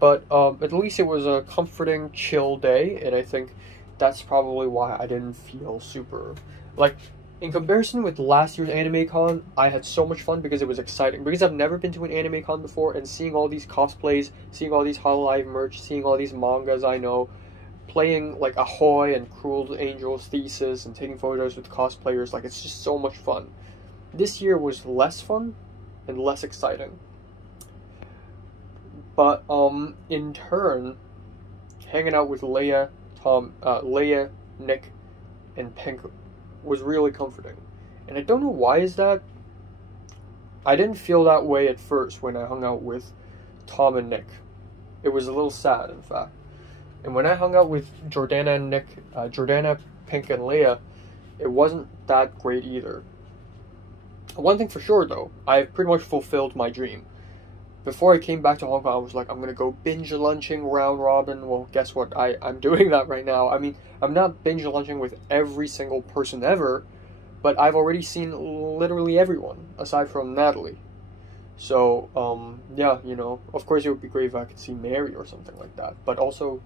but at least it was a comforting, chill day, and I think that's probably why I didn't feel super, like, in comparison with last year's Anime Con, I had so much fun because it was exciting. Because I've never been to an Anime Con before, and seeing all these cosplays, seeing all these Hololive merch, seeing all these mangas I know, playing like Ahoy and Cruel Angel's Thesis, and taking photos with cosplayers, like, it's just so much fun. This year was less fun and less exciting. But in turn, hanging out with Leia, Nick, and Pink was really comforting. And I don't know why is that. I didn't feel that way at first when I hung out with Tom and Nick. It was a little sad, in fact. And when I hung out with Jordana and Nick, Jordana, Pink, and Leia, it wasn't that great either. One thing for sure, though, I pretty much fulfilled my dream. Before I came back to Hong Kong, I was like, I'm gonna go binge lunching round robin. Well, guess what? I'm doing that right now. I mean, I'm not binge lunching with every single person ever, but I've already seen literally everyone, aside from Natalie. So, yeah, you know, of course it would be great if I could see Mary or something like that, but also,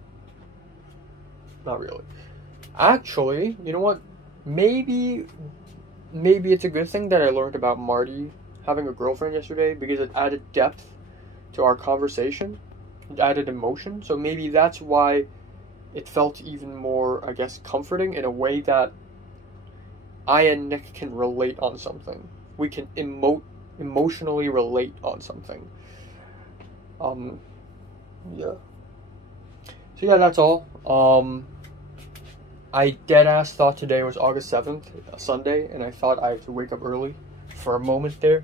not really. Actually, you know what? Maybe it's a good thing that I learned about Marty having a girlfriend yesterday, because it added depth to our conversation. It added emotion. So maybe that's why it felt even more, I guess, comforting, in a way that I and Nick can relate on something. We can emotionally relate on something. Yeah. So yeah, that's all. I deadass thought today was August 7th, a Sunday, and I thought I had to wake up early for a moment there.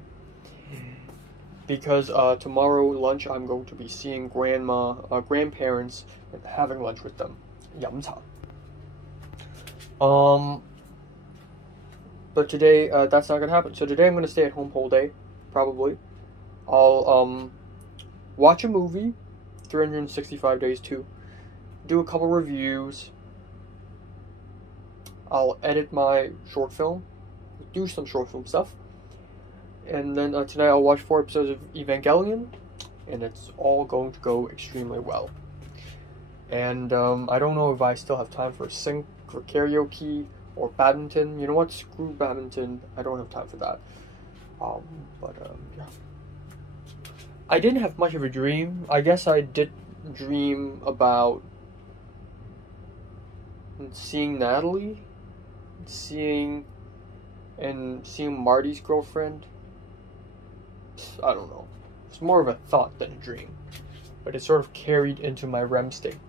Because tomorrow lunch I'm going to be seeing grandparents, and having lunch with them. 飲茶. But today that's not gonna happen. So today I'm gonna stay at home whole day, probably. I'll watch a movie, 365 Days 2, do a couple reviews. I'll edit my short film, do some short film stuff. And then tonight I'll watch 4 episodes of Evangelion, and it's all going to go extremely well. And I don't know if I still have time for sync or karaoke or badminton. You know what? Screw badminton. I don't have time for that. Yeah. I didn't have much of a dream. I guess I did dream about seeing Natalie, seeing Marty's girlfriend. I don't know. It's more of a thought than a dream, but it sort of carried into my REM state.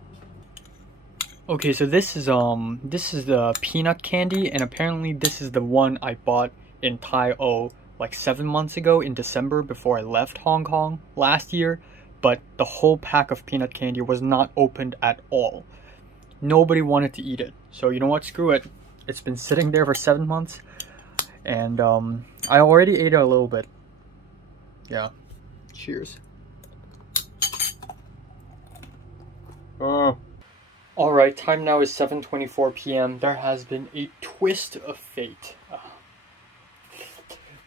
Okay, so this is the peanut candy, and apparently this is the one I bought in Tai O like 7 months ago in December, before I left Hong Kong last year. But the whole pack of peanut candy was not opened at all. Nobody wanted to eat it, so you know what? Screw it. It's been sitting there for 7 months, and I already ate it a little bit. Yeah. Cheers. Alright, time now is 7:24 p.m. There has been a twist of fate.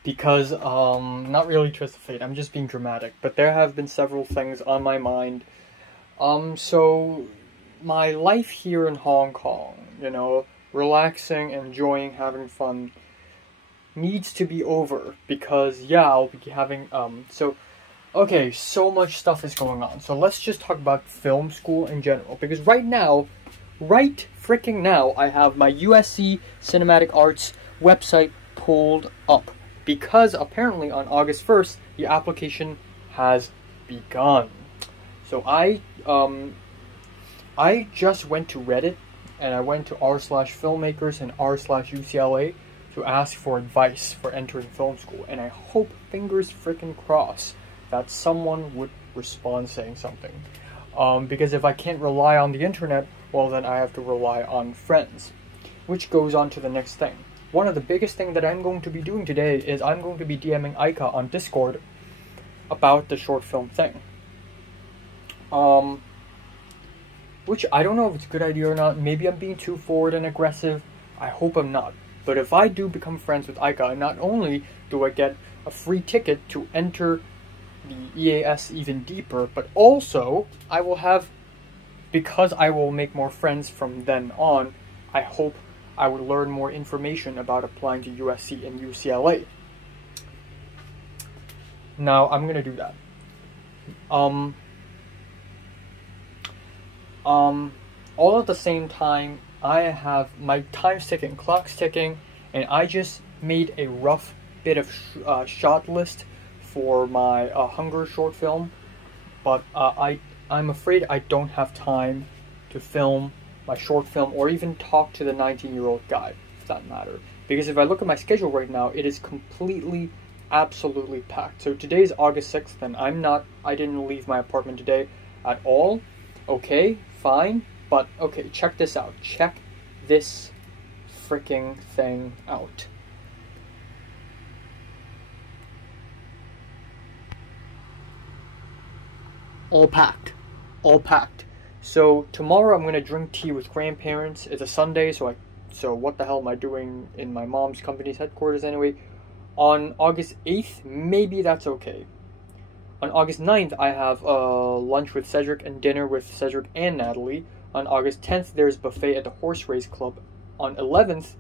Because, not really twist of fate, I'm just being dramatic. But there have been several things on my mind. So, my life here in Hong Kong, you know, relaxing, enjoying, having fun, needs to be over. Because, yeah, I'll be having, okay, so much stuff is going on. So let's just talk about film school in general. Because right freaking now, I have my USC Cinematic Arts website pulled up. Because apparently on August 1st, the application has begun. So I just went to Reddit, and I went to r/filmmakers and r/UCLA to ask for advice for entering film school. And I hope, fingers freaking cross, that someone would respond saying something. Because if I can't rely on the internet, well, then I have to rely on friends. Which goes on to the next thing. One of the biggest things that I'm going to be doing today is I'm going to be DMing Aika on Discord about the short film thing. Which I don't know if it's a good idea or not. Maybe I'm being too forward and aggressive. I hope I'm not. But if I do become friends with Aika, not only do I get a free ticket to enter the EAS even deeper, but also I will have, because I will make more friends from then on, I hope I would learn more information about applying to USC and UCLA. Now, I'm gonna do that. All at the same time, I have my time's ticking, clock's ticking, and I just made a rough bit of shot list for my Hunger short film, but I'm afraid I don't have time to film my short film or even talk to the 19-year-old guy, for that matter. Because if I look at my schedule right now, it is completely, absolutely packed. So today's August 6th, and I didn't leave my apartment today at all. Okay, fine, but okay, check this out. Check this freaking thing out. All packed. All packed. So tomorrow I'm gonna drink tea with grandparents. It's a Sunday, so what the hell am I doing in my mom's company's headquarters anyway? On August 8th, maybe that's okay. On August 9th, I have lunch with Cedric and dinner with Cedric and Natalie. On August 10th, there's buffet at the Horse Race Club. On 11th,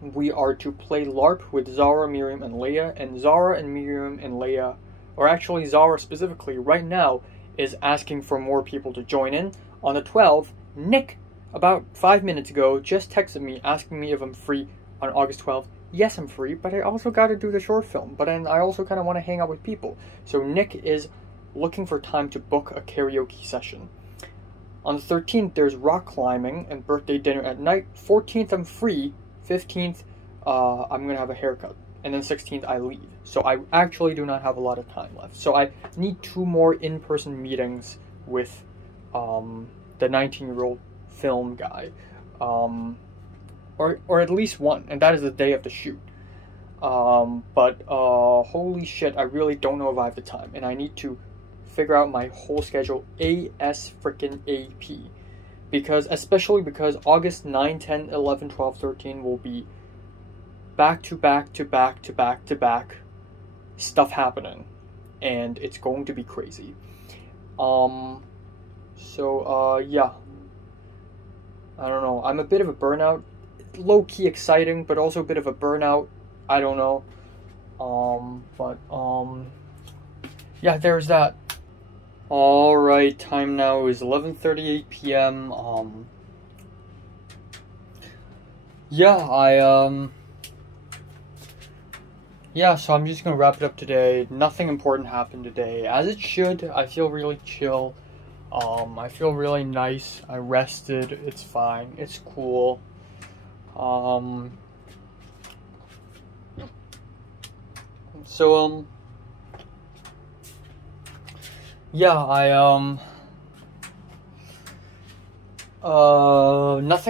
we are to play LARP with Zara, Miriam, and Leia. And Zara and Miriam and Leia, or actually Zara specifically, right now is asking for more people to join in. On the 12th, Nick, about 5 minutes ago, just texted me asking me if I'm free on August 12th. Yes, I'm free, but I also got to do the short film. But then I also kind of want to hang out with people. So Nick is looking for time to book a karaoke session. On the 13th, there's rock climbing and birthday dinner at night. 14th, I'm free. 15th, I'm going to have a haircut. And then 16th, I leave. So I actually do not have a lot of time left. So I need 2 more in-person meetings with the 19-year-old film guy. Or at least one, and that is the day of the shoot. But holy shit, I really don't know if I have the time, and I need to figure out my whole schedule AS-freaking-AP. Especially because August 9, 10, 11, 12, 13 will be back to back to back to back to back stuff happening, and it's going to be crazy. Yeah. I don't know, I'm a bit of a burnout. Low-key exciting, but also a bit of a burnout. I don't know. Yeah, there's that. Alright, time now is 11:38 p.m. Yeah, so I'm just gonna wrap it up today. Nothing important happened today, as it should. I feel really chill. I feel really nice. I rested. It's fine. It's cool. Nothing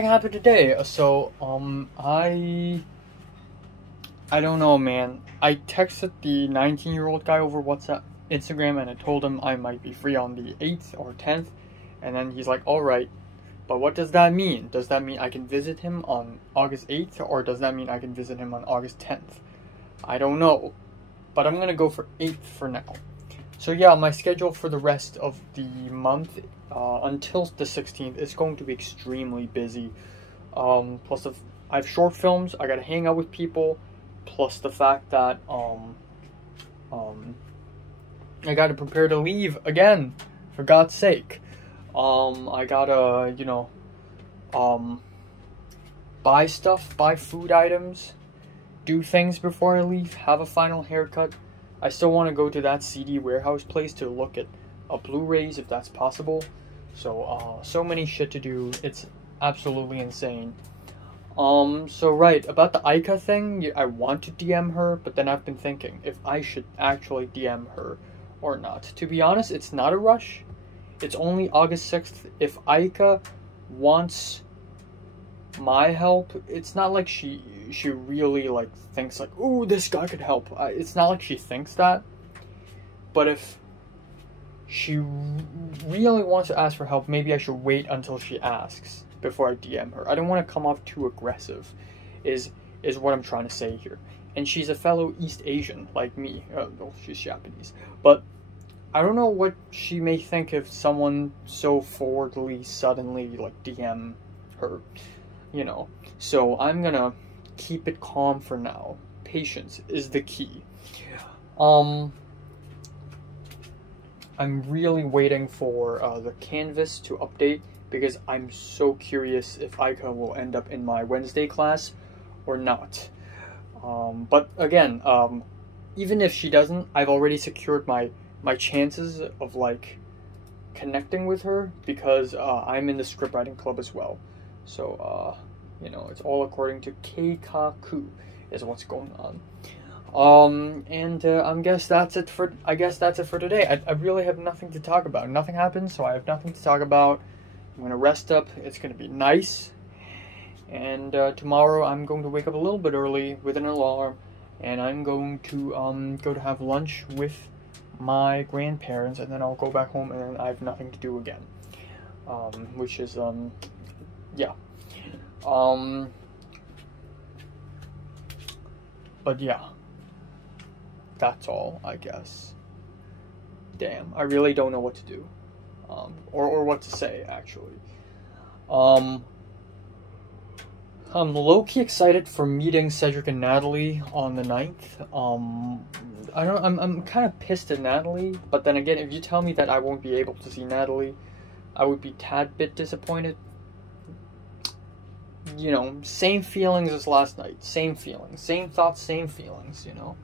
happened today, so, I don't know, man. I texted the 19-year-old guy over WhatsApp, Instagram, and I told him I might be free on the 8th or 10th, and then he's like, alright. But what does that mean? Does that mean I can visit him on August 8th, or does that mean I can visit him on August 10th? I don't know, but I'm gonna go for 8th for now. So yeah, my schedule for the rest of the month, until the 16th, is going to be extremely busy. Plus, I have short films, I gotta hang out with people, plus the fact that, I gotta prepare to leave again, for God's sake. I gotta, buy stuff, buy food items, do things before I leave, have a final haircut. I still want to go to that CD warehouse place to look at Blu-rays if that's possible. So, so many shit to do. It's absolutely insane. Right, about the Aika thing, I want to DM her, but then I've been thinking if I should actually DM her or not. To be honest, it's not a rush. It's only August 6th. If Aika wants my help, it's not like she really thinks ooh, this guy could help. It's not like she thinks that. But if she really wants to ask for help, maybe I should wait until she asks before I DM her. I don't want to come off too aggressive, is what I'm trying to say here. and she's a fellow East Asian like me. Well, she's Japanese, but I don't know what she may think if someone so forwardly suddenly like DM her, you know. So I'm gonna keep it calm for now. Patience is the key. I'm really waiting for the canvas to update because I'm so curious if Aika will end up in my Wednesday class or not. But again, even if she doesn't, I've already secured my chances of like connecting with her because I'm in the scriptwriting club as well. So you know, it's all according to Keikaku is what's going on. I guess that's it for today. I really have nothing to talk about. Nothing happened, so I have nothing to talk about. I'm gonna rest up. It's gonna be nice. And tomorrow I'm going to wake up a little bit early with an alarm, and I'm going to go to have lunch with my grandparents, and then I'll go back home, and then I have nothing to do again. Which is yeah. But yeah. That's all, I guess. Damn, I really don't know what to do. Or what to say, actually. I'm low-key excited for meeting Cedric and Natalie on the 9th. I'm kind of pissed at Natalie, but then again, if you tell me that I won't be able to see Natalie, I would be tad bit disappointed. You know, same feelings as last night. Same feelings. Same thoughts, same feelings, you know.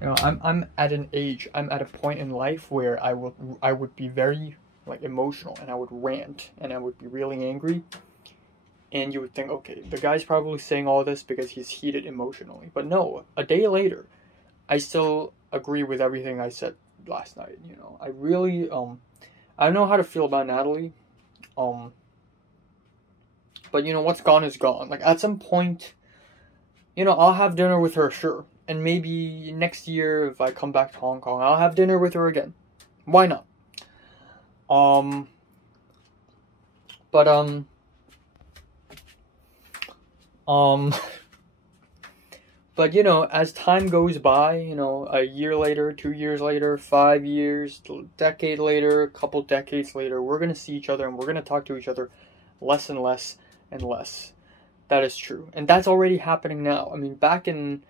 You know, I'm at an age, I'm at a point in life where I would be very like emotional, and I would rant, and I would be really angry, and you would think, okay, the guy's probably saying all this because he's heated emotionally. But no, a day later, I still agree with everything I said last night. You know, I really I don't know how to feel about Natalie, but you know, what's gone is gone. Like at some point, you know, I'll have dinner with her, sure. And maybe next year, if I come back to Hong Kong, I'll have dinner with her again. Why not? But you know, as time goes by, you know, a year later, 2 years later, 5 years, a decade later, a couple decades later, we're gonna see each other and we're gonna talk to each other less and less and less. That is true. And that's already happening now. I mean, back in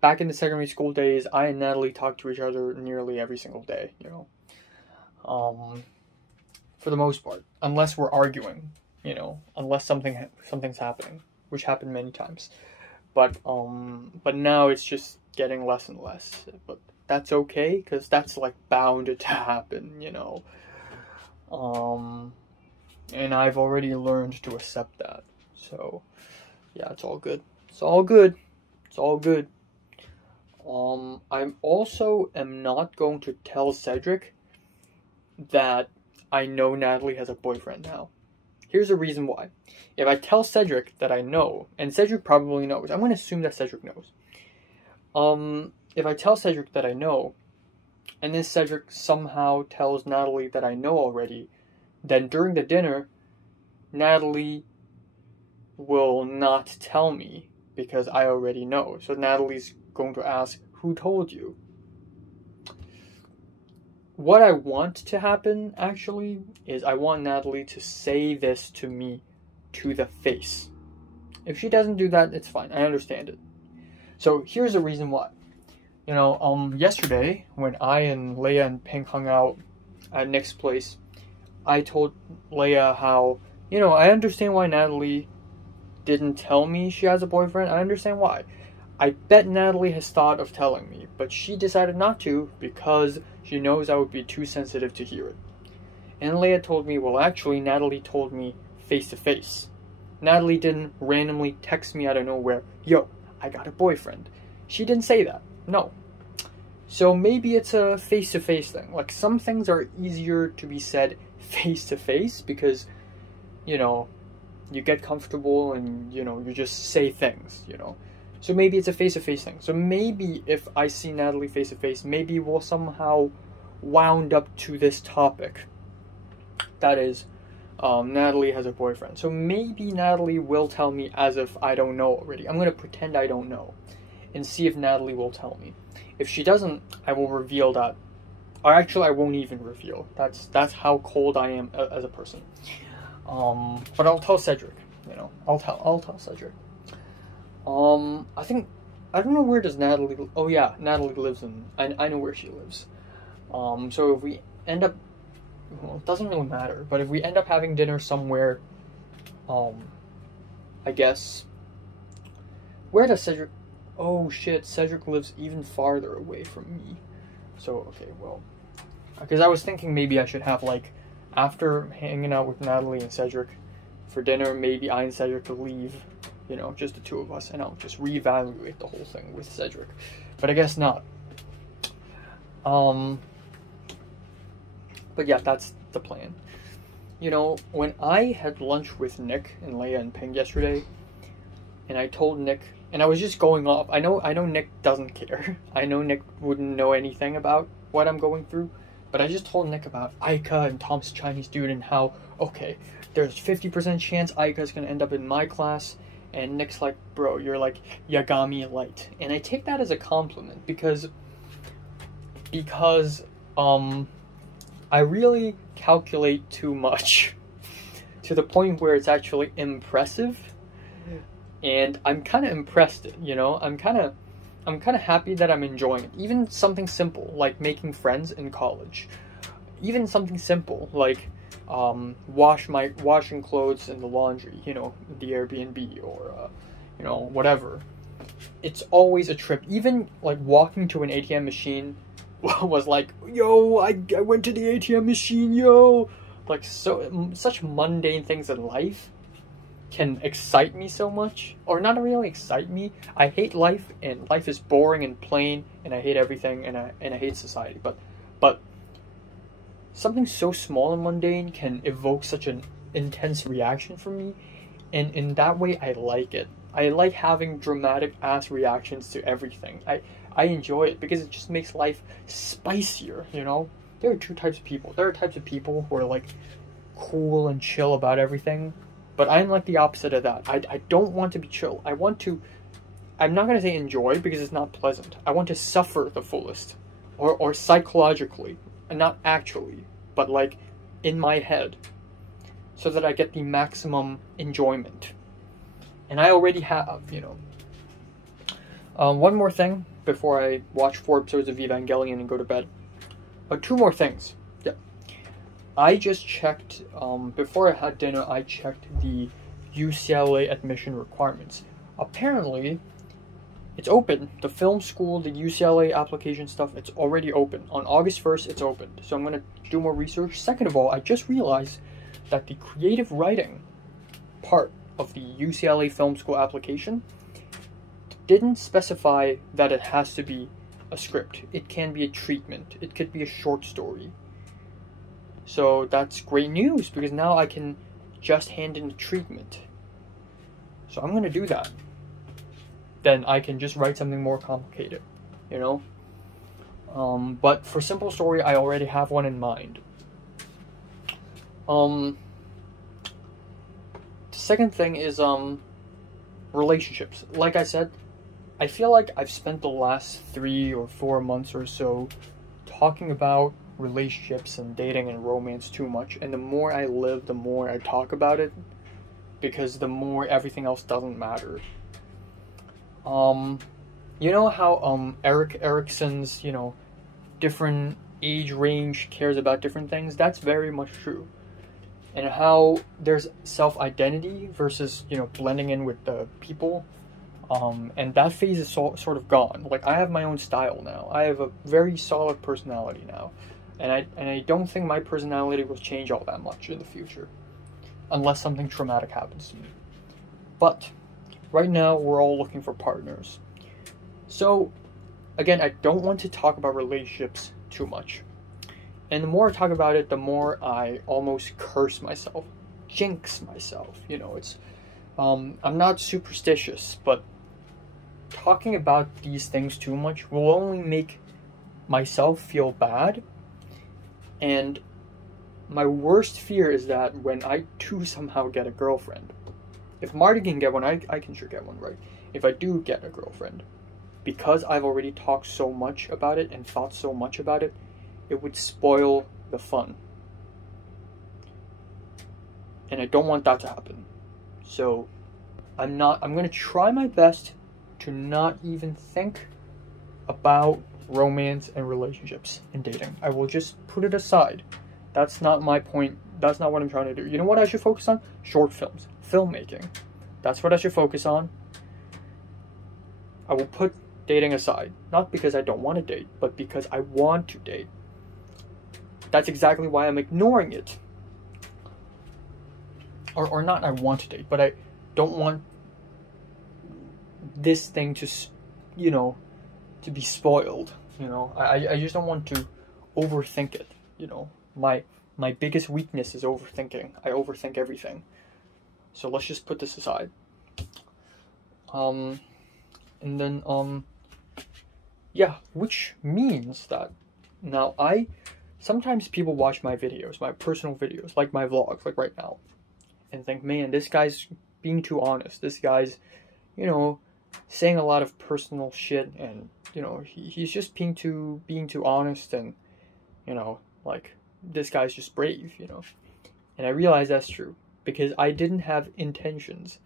the secondary school days, I and Natalie talked to each other nearly every single day, you know. For the most part, unless we're arguing, you know, unless something's happening, which happened many times. But now it's just getting less and less. But that's okay, because that's like bound to happen, you know. And I've already learned to accept that. So yeah, it's all good. It's all good. It's all good. I'm also not going to tell Cedric that I know Natalie has a boyfriend now. Here's the reason why. If I tell Cedric that I know, and Cedric probably knows, I'm going to assume that Cedric knows. If I tell Cedric that I know, and then Cedric somehow tells Natalie that I know already, then during the dinner, Natalie will not tell me because I already know. So Natalie's going to ask, who told you? What I want to happen, actually, is I want Natalie to say this to me to the face. If she doesn't do that, it's fine. I understand it. So here's the reason why. You know, yesterday, when I and Leia and Pink hung out at Nick's place, I told Leia how, you know, I understand why Natalie didn't tell me she has a boyfriend. I understand why. I bet Natalie has thought of telling me, but she decided not to because she knows I would be too sensitive to hear it. And Leia told me, well, actually, Natalie told me face to face. Natalie didn't randomly text me out of nowhere, yo, I got a boyfriend. She didn't say that. No. So maybe it's a face-to-face thing. Like, some things are easier to be said face-to-face because, you know, you get comfortable and, you know, you just say things, you know. So maybe it's a face-to-face thing. So maybe if I see Natalie face-to-face, maybe we'll somehow wound up to this topic. That is, Natalie has a boyfriend. So maybe Natalie will tell me as if I don't know already. I'm going to pretend I don't know. and see if Natalie will tell me. If she doesn't, I will reveal that. Or actually, I won't even reveal. That's how cold I am as a person. But I'll tell Cedric. You know, I'll tell Cedric. I don't know where does Natalie. Oh yeah, Natalie lives in. I know where she lives. So if we end up, well, it doesn't really matter. But if we end up having dinner somewhere, I guess. Where does Cedric? Oh shit, Cedric lives even farther away from me. So okay, well, because I was thinking maybe I should have like, after hanging out with Natalie and Cedric for dinner, maybe I and Cedric could leave. You know, just the two of us, and I'll just reevaluate the whole thing with Cedric. But I guess not. But yeah, that's the plan. You know, when I had lunch with Nick and Leia and Ping yesterday, and I told Nick, and I was just going off. I know Nick doesn't care. I know Nick wouldn't know anything about what I'm going through, but I just told Nick about Aika and Tom's Chinese dude and how, okay, there's 50% chance Aika's gonna end up in my class. And Nick's like, bro, you're like Yagami light. And I take that as a compliment because I really calculate too much to the point where it's actually impressive. And I'm kind of impressed, you know? I'm kind of happy that I'm enjoying it. Even something simple like making friends in college. Even something simple like washing clothes in the laundry, you know, the Airbnb or you know, whatever. It's always a trip. Even like walking to an ATM machine was like, yo, I went to the ATM machine, yo. Like, such mundane things in life can excite me so much, or not really excite me. I hate life, and life is boring and plain, and I hate everything, and I hate society. But something so small and mundane can evoke such an intense reaction from me, and in that way, I like it. I like having dramatic ass reactions to everything. I enjoy it because it just makes life spicier, you know? There are two types of people. There are types of people who are like cool and chill about everything, but I'm like the opposite of that. I don't want to be chill. I'm not going to say enjoy because it's not pleasant. I want to suffer the fullest, or psychologically, and not actually, but like in my head, so that I get the maximum enjoyment. And I already have, you know. One more thing before I watch 4 episodes of Evangelion and go to bed. 2 more things. Yeah. I just checked, before I had dinner, I checked the UCLA admission requirements. Apparently, it's open. The film school, the UCLA application stuff, it's already open. On August 1st, it's opened. So I'm going to do more research. Second of all, I just realized that the creative writing part of the UCLA film school application didn't specify that it has to be a script. It can be a treatment. It could be a short story. So that's great news because now I can just hand in a treatment. So I'm going to do that. Then I can just write something more complicated, you know? But for simple story, I already have one in mind. The second thing is relationships. Like I said, I feel like I've spent the last 3 or 4 months or so talking about relationships and dating and romance too much, and the more I live, the more I talk about it, because the more everything else doesn't matter. You know how Erik Erikson's, you know, different age range cares about different things? That's very much true. And how there's self-identity versus, you know, blending in with the people. And that phase is sort of gone. Like, I have my own style now. I have a very solid personality now. And I don't think my personality will change all that much in the future. Unless something traumatic happens to me. But right now, we're all looking for partners. So, again, I don't want to talk about relationships too much. And the more I talk about it, the more I almost curse myself. Jinx myself. You know, it's... I'm not superstitious, but talking about these things too much will only make myself feel bad. And my worst fear is that when I too somehow get a girlfriend, if Marty can get one, I can sure get one, right? If I do get a girlfriend, because I've already talked so much about it and thought so much about it, it would spoil the fun. And I don't want that to happen. So I'm going to try my best to not even think about romance and relationships and dating. I will just put it aside. That's not my point. That's not what I'm trying to do. You know what I should focus on? Short films. Filmmaking. That's what I should focus on. I will put dating aside. Not because I don't want to date, but because I want to date. That's exactly why I'm ignoring it. Or not I want to date, but I don't want this thing to, you know, to be spoiled. You know, I just don't want to overthink it. You know, my biggest weakness is overthinking. I overthink everything. So let's just put this aside. And then yeah, which means that now sometimes people watch my videos, my personal videos, like my vlogs, like right now, and think, man, this guy's being too honest. This guy's, you know, saying a lot of personal shit, and you know, he's just being too honest, and you know, like, this guy's just brave, you know. And I realize that's true because I didn't have intentions.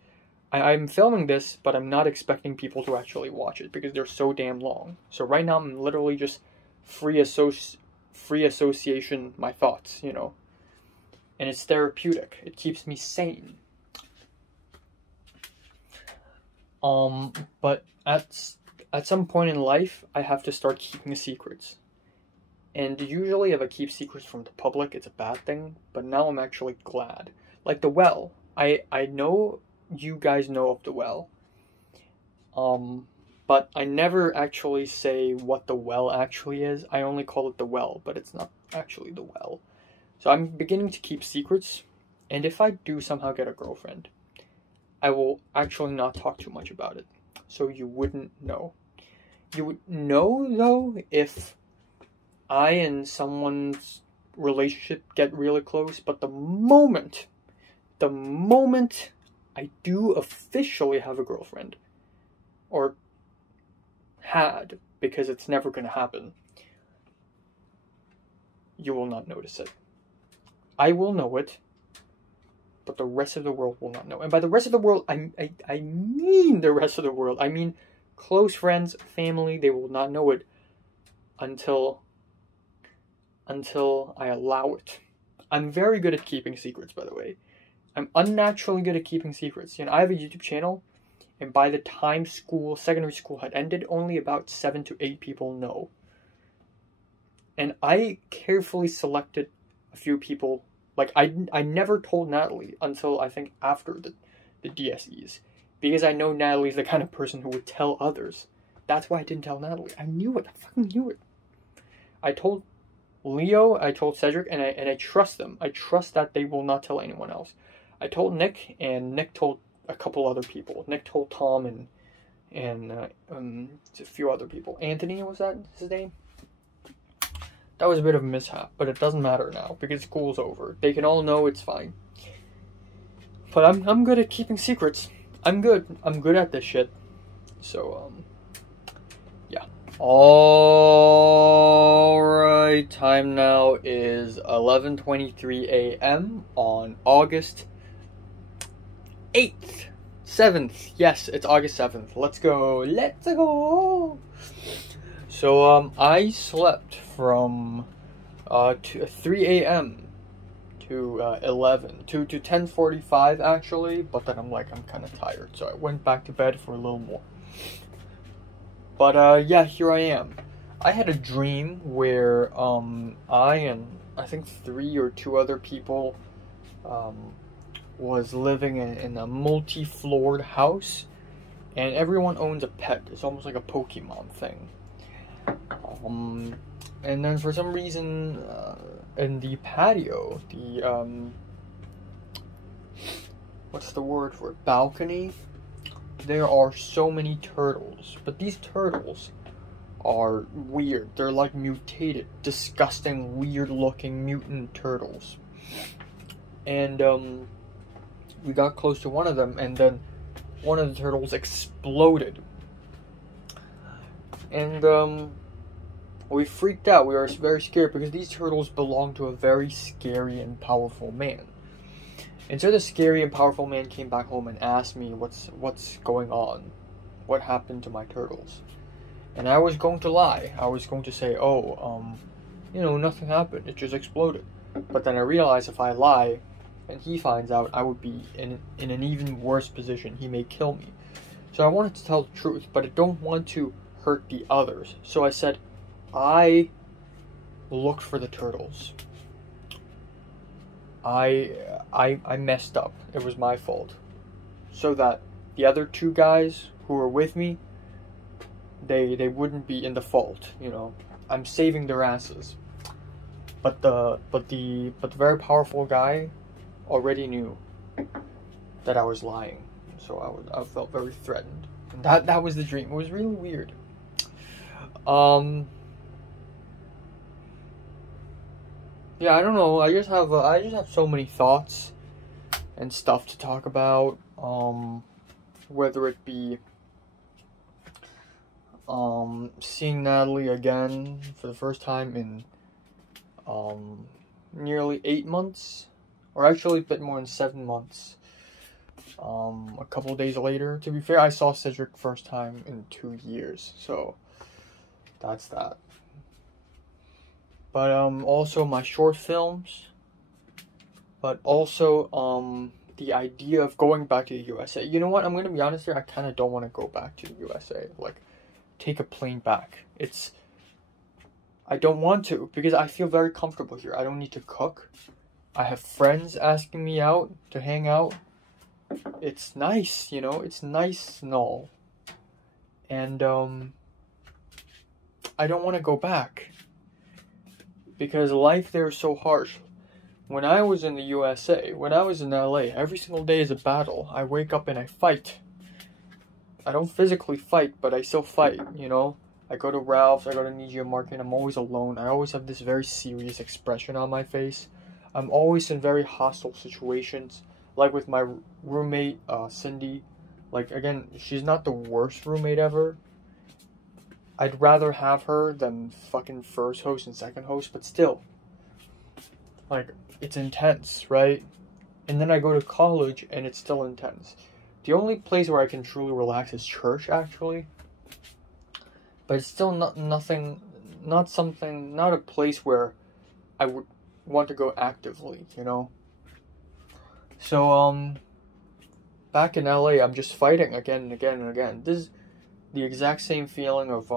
I'm filming this, but I'm not expecting people to actually watch it because they're so damn long. So right now I'm literally just free association my thoughts, you know. And it's therapeutic. It keeps me sane. But at some point in life, I have to start keeping secrets. And usually if I keep secrets from the public, it's a bad thing. But now I'm actually glad. Like The Well. I know you guys know of The Well. But I never actually say what The Well actually is. I only call it The Well, but it's not actually The Well. So I'm beginning to keep secrets. And if I do somehow get a girlfriend, I will actually not talk too much about it. So you wouldn't know. You would know, though, if I and someone's relationship get really close. But the moment I do officially have a girlfriend, or had, because it's never going to happen, you will not notice it. I will know it, but the rest of the world will not know. And by the rest of the world, I mean the rest of the world. I mean close friends, family. They will not know it until I allow it. I'm very good at keeping secrets, by the way. I'm unnaturally good at keeping secrets. You know, I have a YouTube channel, and by the time secondary school had ended, only about 7 to 8 people know. And I carefully selected a few people. Like, I never told Natalie until I think after the DSEs. Because I know Natalie's the kind of person who would tell others. That's why I didn't tell Natalie. I knew it. I fucking knew it. I told Leo, I told Cedric, and I trust them. I trust that they will not tell anyone else. I told Nick, and Nick told a couple other people. Nick told Tom and a few other people. Anthony, was that his name? That was a bit of a mishap, but it doesn't matter now because school's over. They can all know, it's fine. But I'm good at keeping secrets. I'm good at this shit. So yeah. Alright, time now is 11:23 a.m. on August 8th. 7th. Yes, it's August 7th. Let's go. Let's go. So I slept from 3 a.m. to 10:45 actually, but then I'm kind of tired, so I went back to bed for a little more. But yeah, here I am. I had a dream where I and I think 3 or 2 other people was living in a multi-floored house, and everyone owns a pet. It's almost like a Pokemon thing. And then for some reason, in the patio, the what's the word for it? Balcony, there are so many turtles, but these turtles are weird. They're like mutated, disgusting, weird-looking mutant turtles. And we got close to one of them, and then one of the turtles exploded. And we freaked out. We were very scared because these turtles belong to a very scary and powerful man. And so the scary and powerful man came back home and asked me what's going on, what happened to my turtles. And I was going to lie. I was going to say, nothing happened. It just exploded. But then I realized if I lie and he finds out, I would be in an even worse position. He may kill me. So I wanted to tell the truth, but I don't want to hurt the others. So I said, I looked for the turtles. I messed up. It was my fault. So that the other two guys who were with me, they wouldn't be in the fault, I'm saving their asses. But the very powerful guy already knew that I was lying. So I felt very threatened. And that was the dream. It was really weird. Yeah, I don't know. I just have so many thoughts and stuff to talk about. Whether it be seeing Natalie again for the first time in nearly 8 months, or actually a bit more than 7 months. A couple of days later. To be fair, I saw Cedric first time in 2 years, so that's that. But also my short films, but also the idea of going back to the USA. You know what? I'm gonna be honest here. I kind of don't want to go back to the USA. Like, take a plane back. I don't want to because I feel very comfortable here. I don't need to cook. I have friends asking me out to hang out. It's nice, It's nice and all. And I don't want to go back. Because life there is so harsh. When I was in the USA, when I was in LA, every single day is a battle. I wake up and I fight. I don't physically fight, but I still fight, I go to Ralph's, I go to Nijia Market, I'm always alone. I always have this very serious expression on my face. I'm always in very hostile situations. Like with my roommate, Cindy. Like, again, she's not the worst roommate ever. I'd rather have her than fucking first host and second host, but still. Like, it's intense, right? And then I go to college, and it's still intense. The only place where I can truly relax is church, actually. But it's still not a place where I would want to go actively, So, back in LA, I'm just fighting again and again and again. This is the exact same feeling of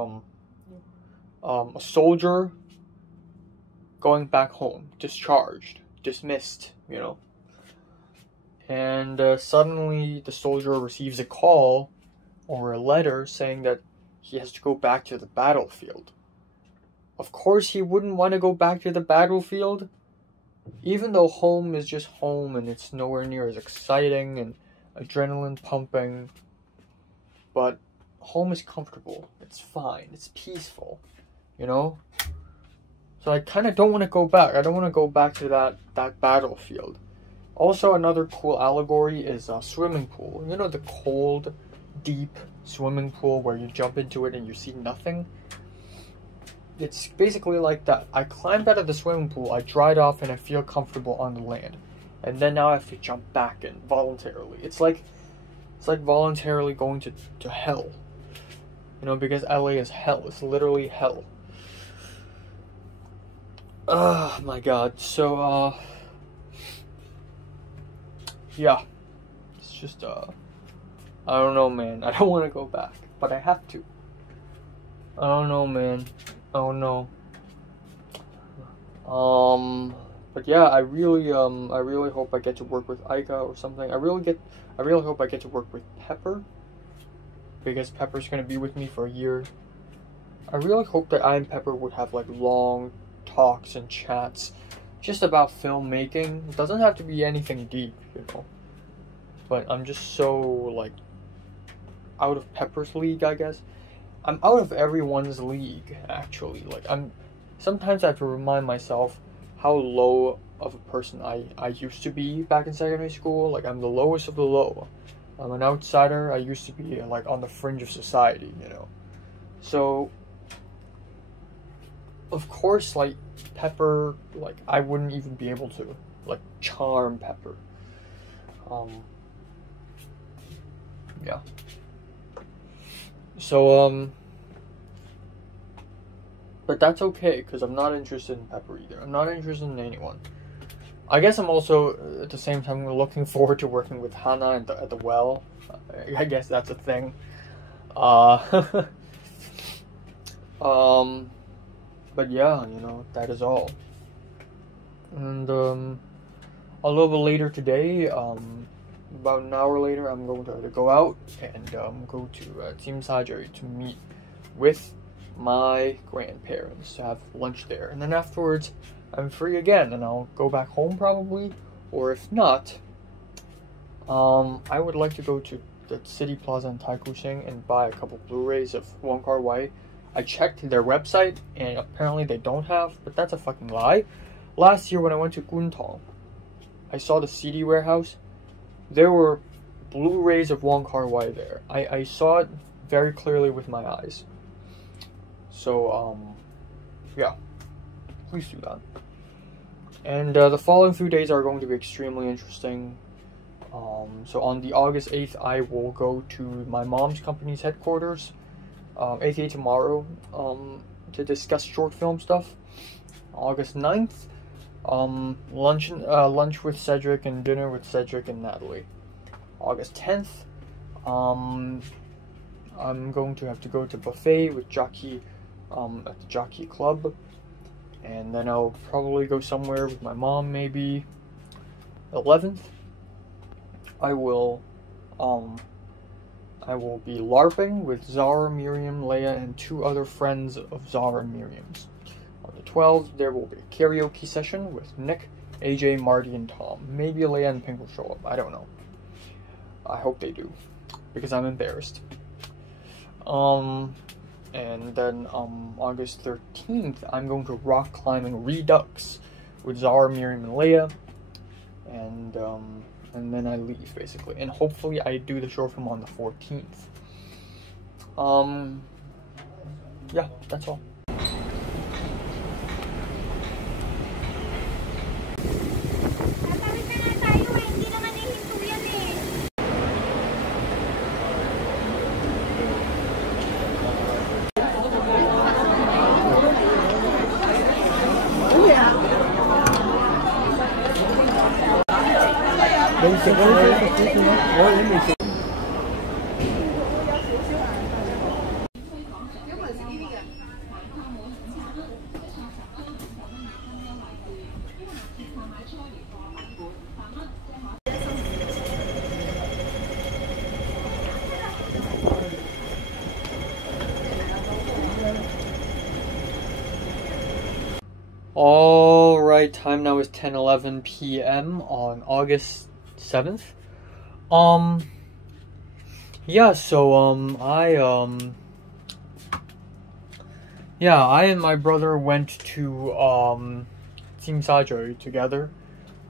a soldier going back home, discharged, dismissed, And suddenly the soldier receives a call or a letter saying that he has to go back to the battlefield. Of course he wouldn't want to go back to the battlefield, even though home is just home and it's nowhere near as exciting and adrenaline pumping. But home is comfortable. It's fine. It's peaceful. So I kind of don't want to go back. I don't want to go back to that battlefield. Also, another cool allegory is a swimming pool. The cold, deep swimming pool where you jump into it and you see nothing? It's basically like that. I climbed out of the swimming pool, I dried off, and I feel comfortable on the land. And then now I have to jump back in voluntarily. It's like voluntarily going to hell. Because LA is hell. It's literally hell. Oh my god. So, yeah. It's just, I don't know, man. I don't want to go back. But I have to. I don't know, man. Oh no. But yeah, I really hope I get to work with Aika or something. I really hope I get to work with Pepper. Because Pepper's gonna be with me for a year. I really hope that I and Pepper would have like long talks and chats just about filmmaking. It doesn't have to be anything deep, But I'm just so like out of Pepper's league, I guess. I'm out of everyone's league, actually. Like, sometimes I have to remind myself how low of a person I used to be back in secondary school. Like, I'm the lowest of the low. I'm an outsider. I used to be, like, on the fringe of society, So, of course, like, Pepper, like, I wouldn't even be able to, like, charm Pepper. Yeah. So, but that's okay, because I'm not interested in Pepper either. I'm not interested in anyone. I guess I'm also, at the same time, looking forward to working with Hana at the well. I guess that's a thing. But yeah, you know, that is all. And, a little bit later today, about an hour later, I'm going to go out and go to Team Sajari to meet with my grandparents to have lunch there. And then afterwards, I'm free again, and I'll go back home probably. Or if not, I would like to go to the City Plaza in Taikushing and buy a couple Blu-rays of Wong Kar-wai. I checked their website, and apparently they don't have, but that's a fucking lie. Last year when I went to Guntong, I saw the CD warehouse. There were Blu-rays of Wong Kar-wai there. I saw it very clearly with my eyes. So, yeah. Please do that. And the following few days are going to be extremely interesting. So on the August 8th, I will go to my mom's company's headquarters, aka tomorrow, to discuss short film stuff. August 9th, lunch with Cedric and dinner with Cedric and Natalie. August 10th, I'm going to have to go to buffet with Jockey at the Jockey Club. And then I'll probably go somewhere with my mom, maybe. 11th, I will be LARPing with Zara, Miriam, Leia, and 2 other friends of Zara and Miriam's. On the 12th, there will be a karaoke session with Nick, AJ, Marty, and Tom. Maybe Leia and Pink will show up. I don't know. I hope they do, because I'm embarrassed. And then August 13th, I'm going to rock climbing Redux with Zara, Miriam, and Leia. And then I leave, basically. And hopefully I do the short film on the 14th. Yeah, that's all. Alright, time now is 10:11 p.m. on August 7th. Yeah, so, I and my brother went to, Team Sajari together,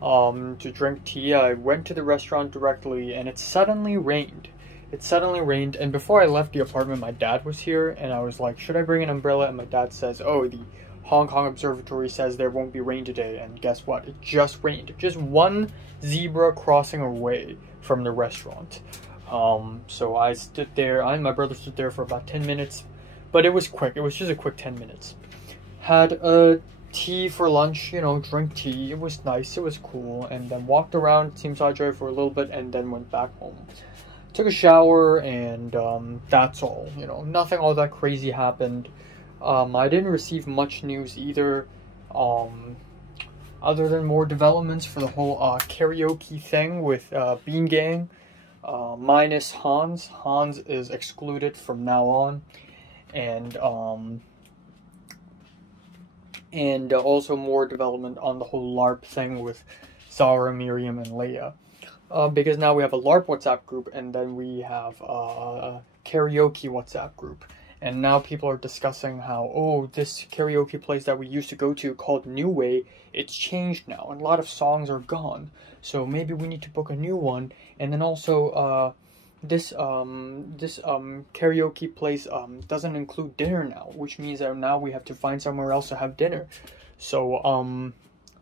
to drink tea. I went to the restaurant directly, and it suddenly rained. And before I left the apartment, my dad was here, and I was like, should I bring an umbrella? And my dad says, oh, the Hong Kong Observatory says there won't be rain today, and guess what? It just rained. Just one zebra crossing away from the restaurant. So I stood there, I and my brother stood there for about 10 minutes, but it was quick. It was just a quick 10 minutes. Had a tea for lunch, you know, drink tea. It was nice, it was cool, and then walked around Team Sajari for a little bit, and then went back home. Took a shower, and that's all. You know, nothing all that crazy happened. I didn't receive much news either, other than more developments for the whole karaoke thing with Bean Gang, minus Hans. Hans is excluded from now on, and also more development on the whole LARP thing with Zara, Miriam, and Leia. Because now we have a LARP WhatsApp group, and then we have a karaoke WhatsApp group. And now people are discussing how, oh, this karaoke place that we used to go to called New Way, it's changed now, and a lot of songs are gone. So maybe we need to book a new one. And then also, this karaoke place doesn't include dinner now, which means that now we have to find somewhere else to have dinner. So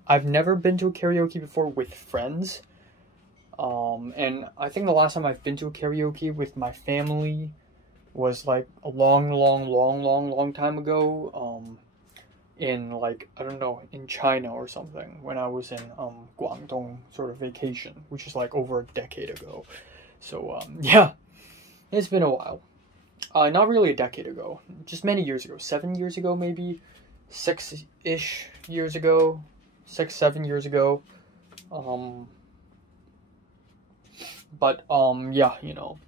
I've never been to a karaoke before with friends. And I think the last time I've been to a karaoke with my family was like a long time ago. In like, I don't know, in China or something, when I was in Guangdong sort of vacation, which is like over a decade ago. So yeah, it's been a while. Not really a decade ago, just many years ago, 7 years ago, maybe 6-ish years ago, 7 years ago. But yeah, you know.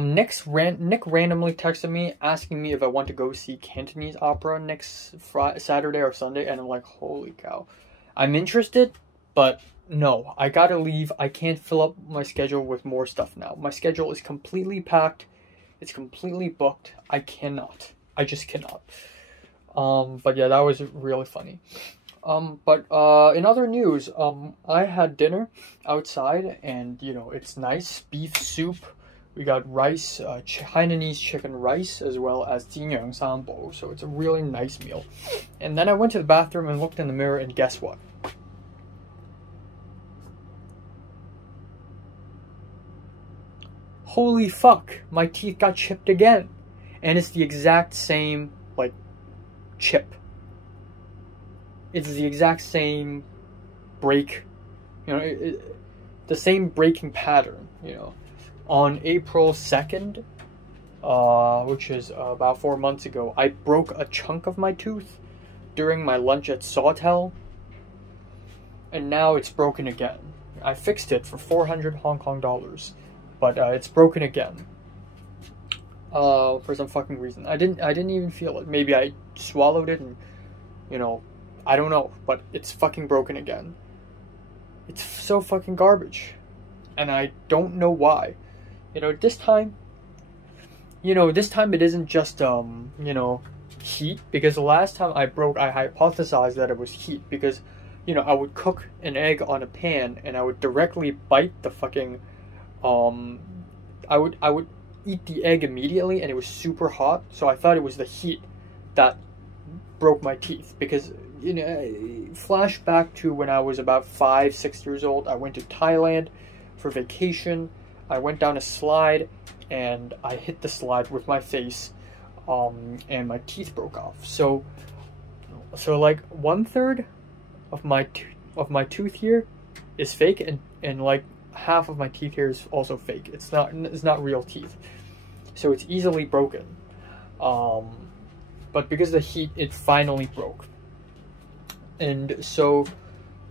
Nick randomly texted me asking me if I want to go see Cantonese opera next Saturday or Sunday, and I'm like, holy cow. I'm interested, but no, I gotta leave. I can't fill up my schedule with more stuff now. My schedule is completely packed. It's completely booked. I cannot. I just cannot. But yeah, that was really funny. But in other news, I had dinner outside, and you know, it's nice beef soup. We got rice, Hainanese chicken rice, as well as jingyang sanbo. So it's a really nice meal. And then I went to the bathroom and looked in the mirror, and guess what? Holy fuck, my teeth got chipped again. And it's the exact same, like, chip. It's the exact same break, you know, the same breaking pattern, you know. On April 2nd, which is about 4 months ago, I broke a chunk of my tooth during my lunch at Sawtell, and now it's broken again. I fixed it for 400 Hong Kong dollars, but it's broken again. For some fucking reason. I didn't even feel it. Maybe I swallowed it and, you know, I don't know, but it's fucking broken again. It's so fucking garbage. And I don't know why. You know, this time it isn't just, you know, heat. Because the last time I broke, I hypothesized that it was heat. Because, you know, I would cook an egg on a pan and I would directly bite the fucking, I would eat the egg immediately and it was super hot. So I thought it was the heat that broke my teeth. Because, you know, flashback to when I was about 5-6 years old, I went to Thailand for vacation. I went down a slide and I hit the slide with my face, and my teeth broke off. So like 1/3 of my tooth here is fake, and like half of my teeth here is also fake. It's not real teeth. So it's easily broken. But because of the heat, it finally broke. And so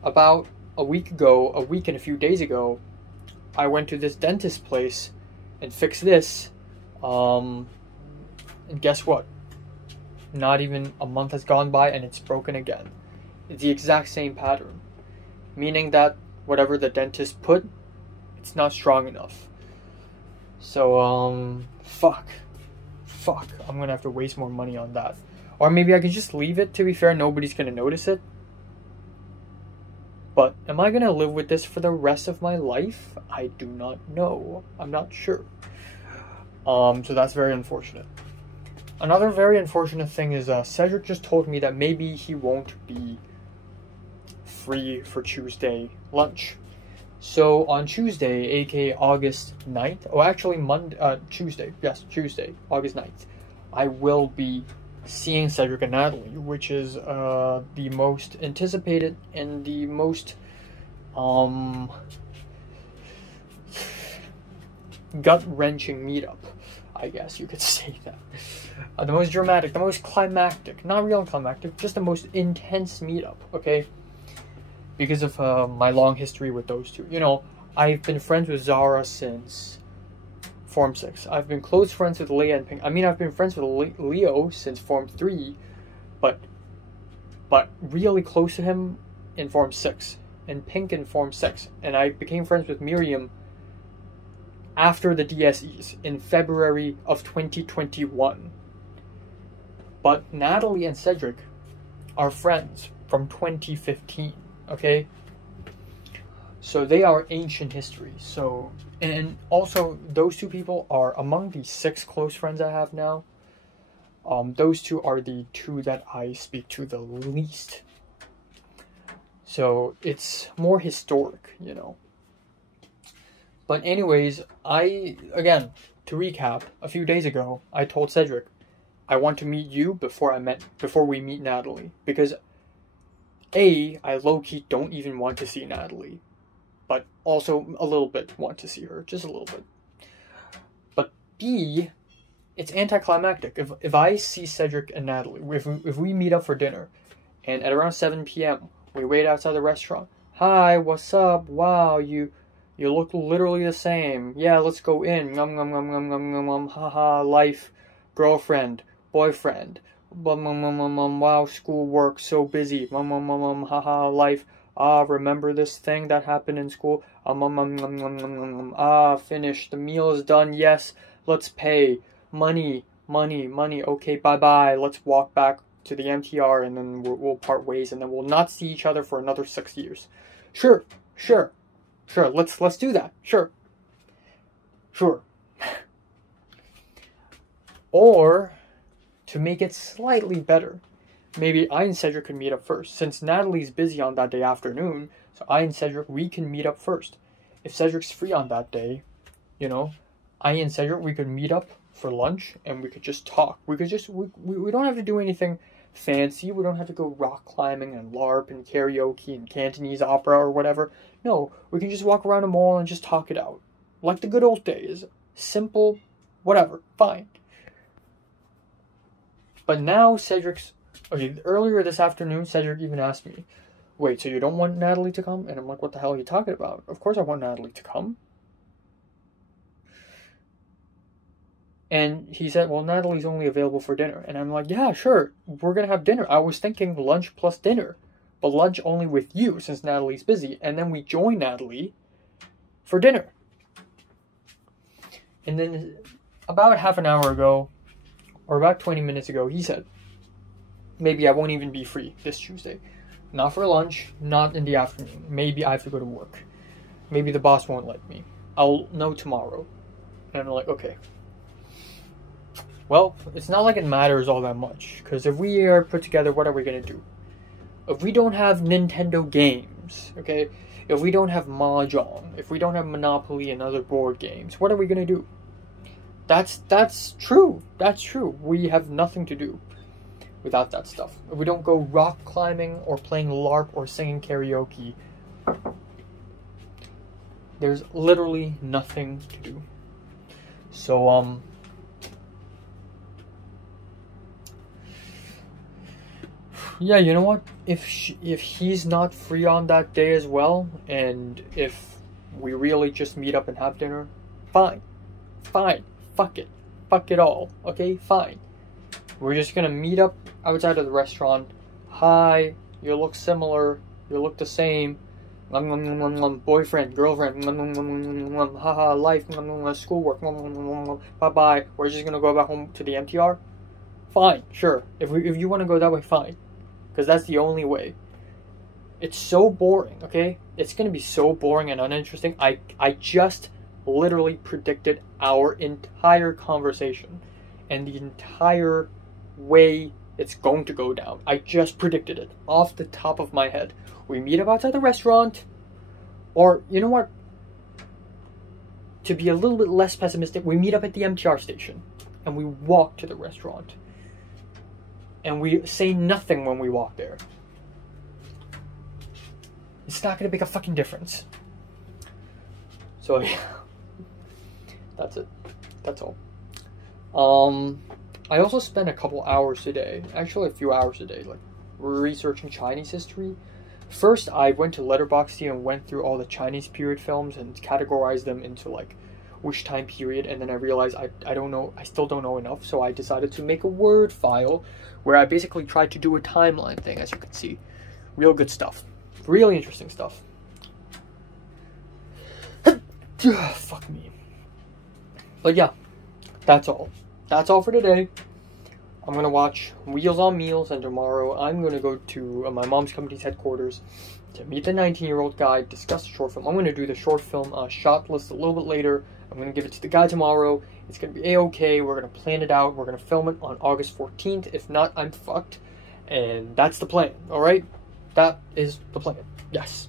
about a week and a few days ago, I went to this dentist place and fixed this, and guess what? Not even a month has gone by and it's broken again. It's the exact same pattern, meaning that whatever the dentist put, it's not strong enough. So, fuck, I'm gonna have to waste more money on that. Or maybe I can just leave it. To be fair, nobody's gonna notice it. But am I going to live with this for the rest of my life? I do not know. I'm not sure. So that's very unfortunate. Another very unfortunate thing is Cedric just told me that maybe he won't be free for Tuesday lunch. So on Tuesday, aka August 9th, oh actually Tuesday, August 9th, I will be seeing Cedric and Natalie, which is the most anticipated and the most gut-wrenching meetup, I guess you could say that. The most dramatic, the most climactic, not real climactic, just the most intense meetup, okay? Because of my long history with those two. You know, I've been friends with Zara since Form 6. I've been close friends with Leah and Pink. I mean, I've been friends with Leo since Form 3, but really close to him in Form 6, and Pink in Form 6. And I became friends with Miriam after the DSEs in February of 2021. But Natalie and Cedric are friends from 2015, okay? So they are ancient history. So And also, those two people are among the 6 close friends I have now. Those two are the 2 that I speak to the least. So it's more historic, you know. But anyways, again, to recap, a few days ago, I told Cedric, I want to meet you before we meet Natalie. Because A, I low-key don't even want to see Natalie. But also a little bit want to see her, just a little bit. But B, it's anticlimactic. If I see Cedric and Natalie, if we meet up for dinner, and at around 7 p.m., we wait outside the restaurant. Hi, what's up? Wow, you look literally the same. Yeah, let's go in. Ngum ngum ngum ngum ngum ngum ngum. Haha, life, girlfriend, boyfriend. Wow, school work, so busy. Haha, life. Remember this thing that happened in school? Finished. The meal is done. Yes, let's pay. Money. Okay, bye-bye. Let's walk back to the MTR, and then we'll part ways, and then we'll not see each other for another 6 years. Sure. Let's do that. Sure. Or, to make it slightly better, maybe I and Cedric could meet up first. Since Natalie's busy on that day afternoon, so I and Cedric, we can meet up first. If Cedric's free on that day, you know, I and Cedric, we could meet up for lunch, and we could just talk. We don't have to do anything fancy. We don't have to go rock climbing and LARP and karaoke and Cantonese opera or whatever. No, we can just walk around a mall and just talk it out. Like the good old days. Simple, whatever, fine. But now Cedric's... Okay, earlier this afternoon, Cedric even asked me, wait, so you don't want Natalie to come? And I'm like, what the hell are you talking about? Of course I want Natalie to come. And he said, well, Natalie's only available for dinner. And I'm like, yeah, sure, we're going to have dinner. I was thinking lunch plus dinner. But lunch only with you, since Natalie's busy. And then we join Natalie for dinner. And then about half an hour ago, or about 20 minutes ago, he said, maybe I won't even be free this Tuesday. Not for lunch, not in the afternoon. Maybe I have to go to work. Maybe the boss won't let me. I'll know tomorrow. And I'm like, okay. Well, it's not like it matters all that much. Because if we are put together, what are we going to do? If we don't have Nintendo games, okay? If we don't have Mahjong, if we don't have Monopoly and other board games, what are we going to do? That's true. That's true. We have nothing to do without that stuff. If we don't go rock climbing or playing LARP or singing karaoke, there's literally nothing to do. So, yeah, you know what? If he's not free on that day as well, and if we really just meet up and have dinner, fine. Fuck it all. Okay, fine. We're just gonna meet up outside of the restaurant. Hi, you look similar. You look the same. Boyfriend, girlfriend. Haha, life. Schoolwork. Bye bye. We're just gonna go back home to the MTR. Fine, sure. If you want to go that way, fine. Because that's the only way. It's so boring, okay? It's going to be so boring and uninteresting. I just literally predicted our entire conversation and the entire way it's going to go down. I just predicted it off the top of my head. We meet up outside the restaurant, or, you know what? To be a little bit less pessimistic, we meet up at the MTR station and we walk to the restaurant. And we say nothing when we walk there. It's not going to make a fucking difference. So, yeah. That's it. That's all. I also spent a couple hours today, actually a few hours today, like, researching Chinese history. First, I went to Letterboxd and went through all the Chinese period films and categorized them into, like, which time period, and then I realized I don't know, I still don't know enough, so I decided to make a Word file where I basically tried to do a timeline thing, as you can see. Real good stuff. Really interesting stuff. Fuck me. But yeah, that's all. That's all for today. I'm going to watch Wheels on Meals, and tomorrow I'm going to go to my mom's company's headquarters to meet the 19-year-old guy, discuss the short film. I'm going to do the short film shot list a little bit later. I'm going to give it to the guy tomorrow. It's going to be A-okay. We're going to plan it out. We're going to film it on August 14th. If not, I'm fucked. And that's the plan, alright? That is the plan. Yes.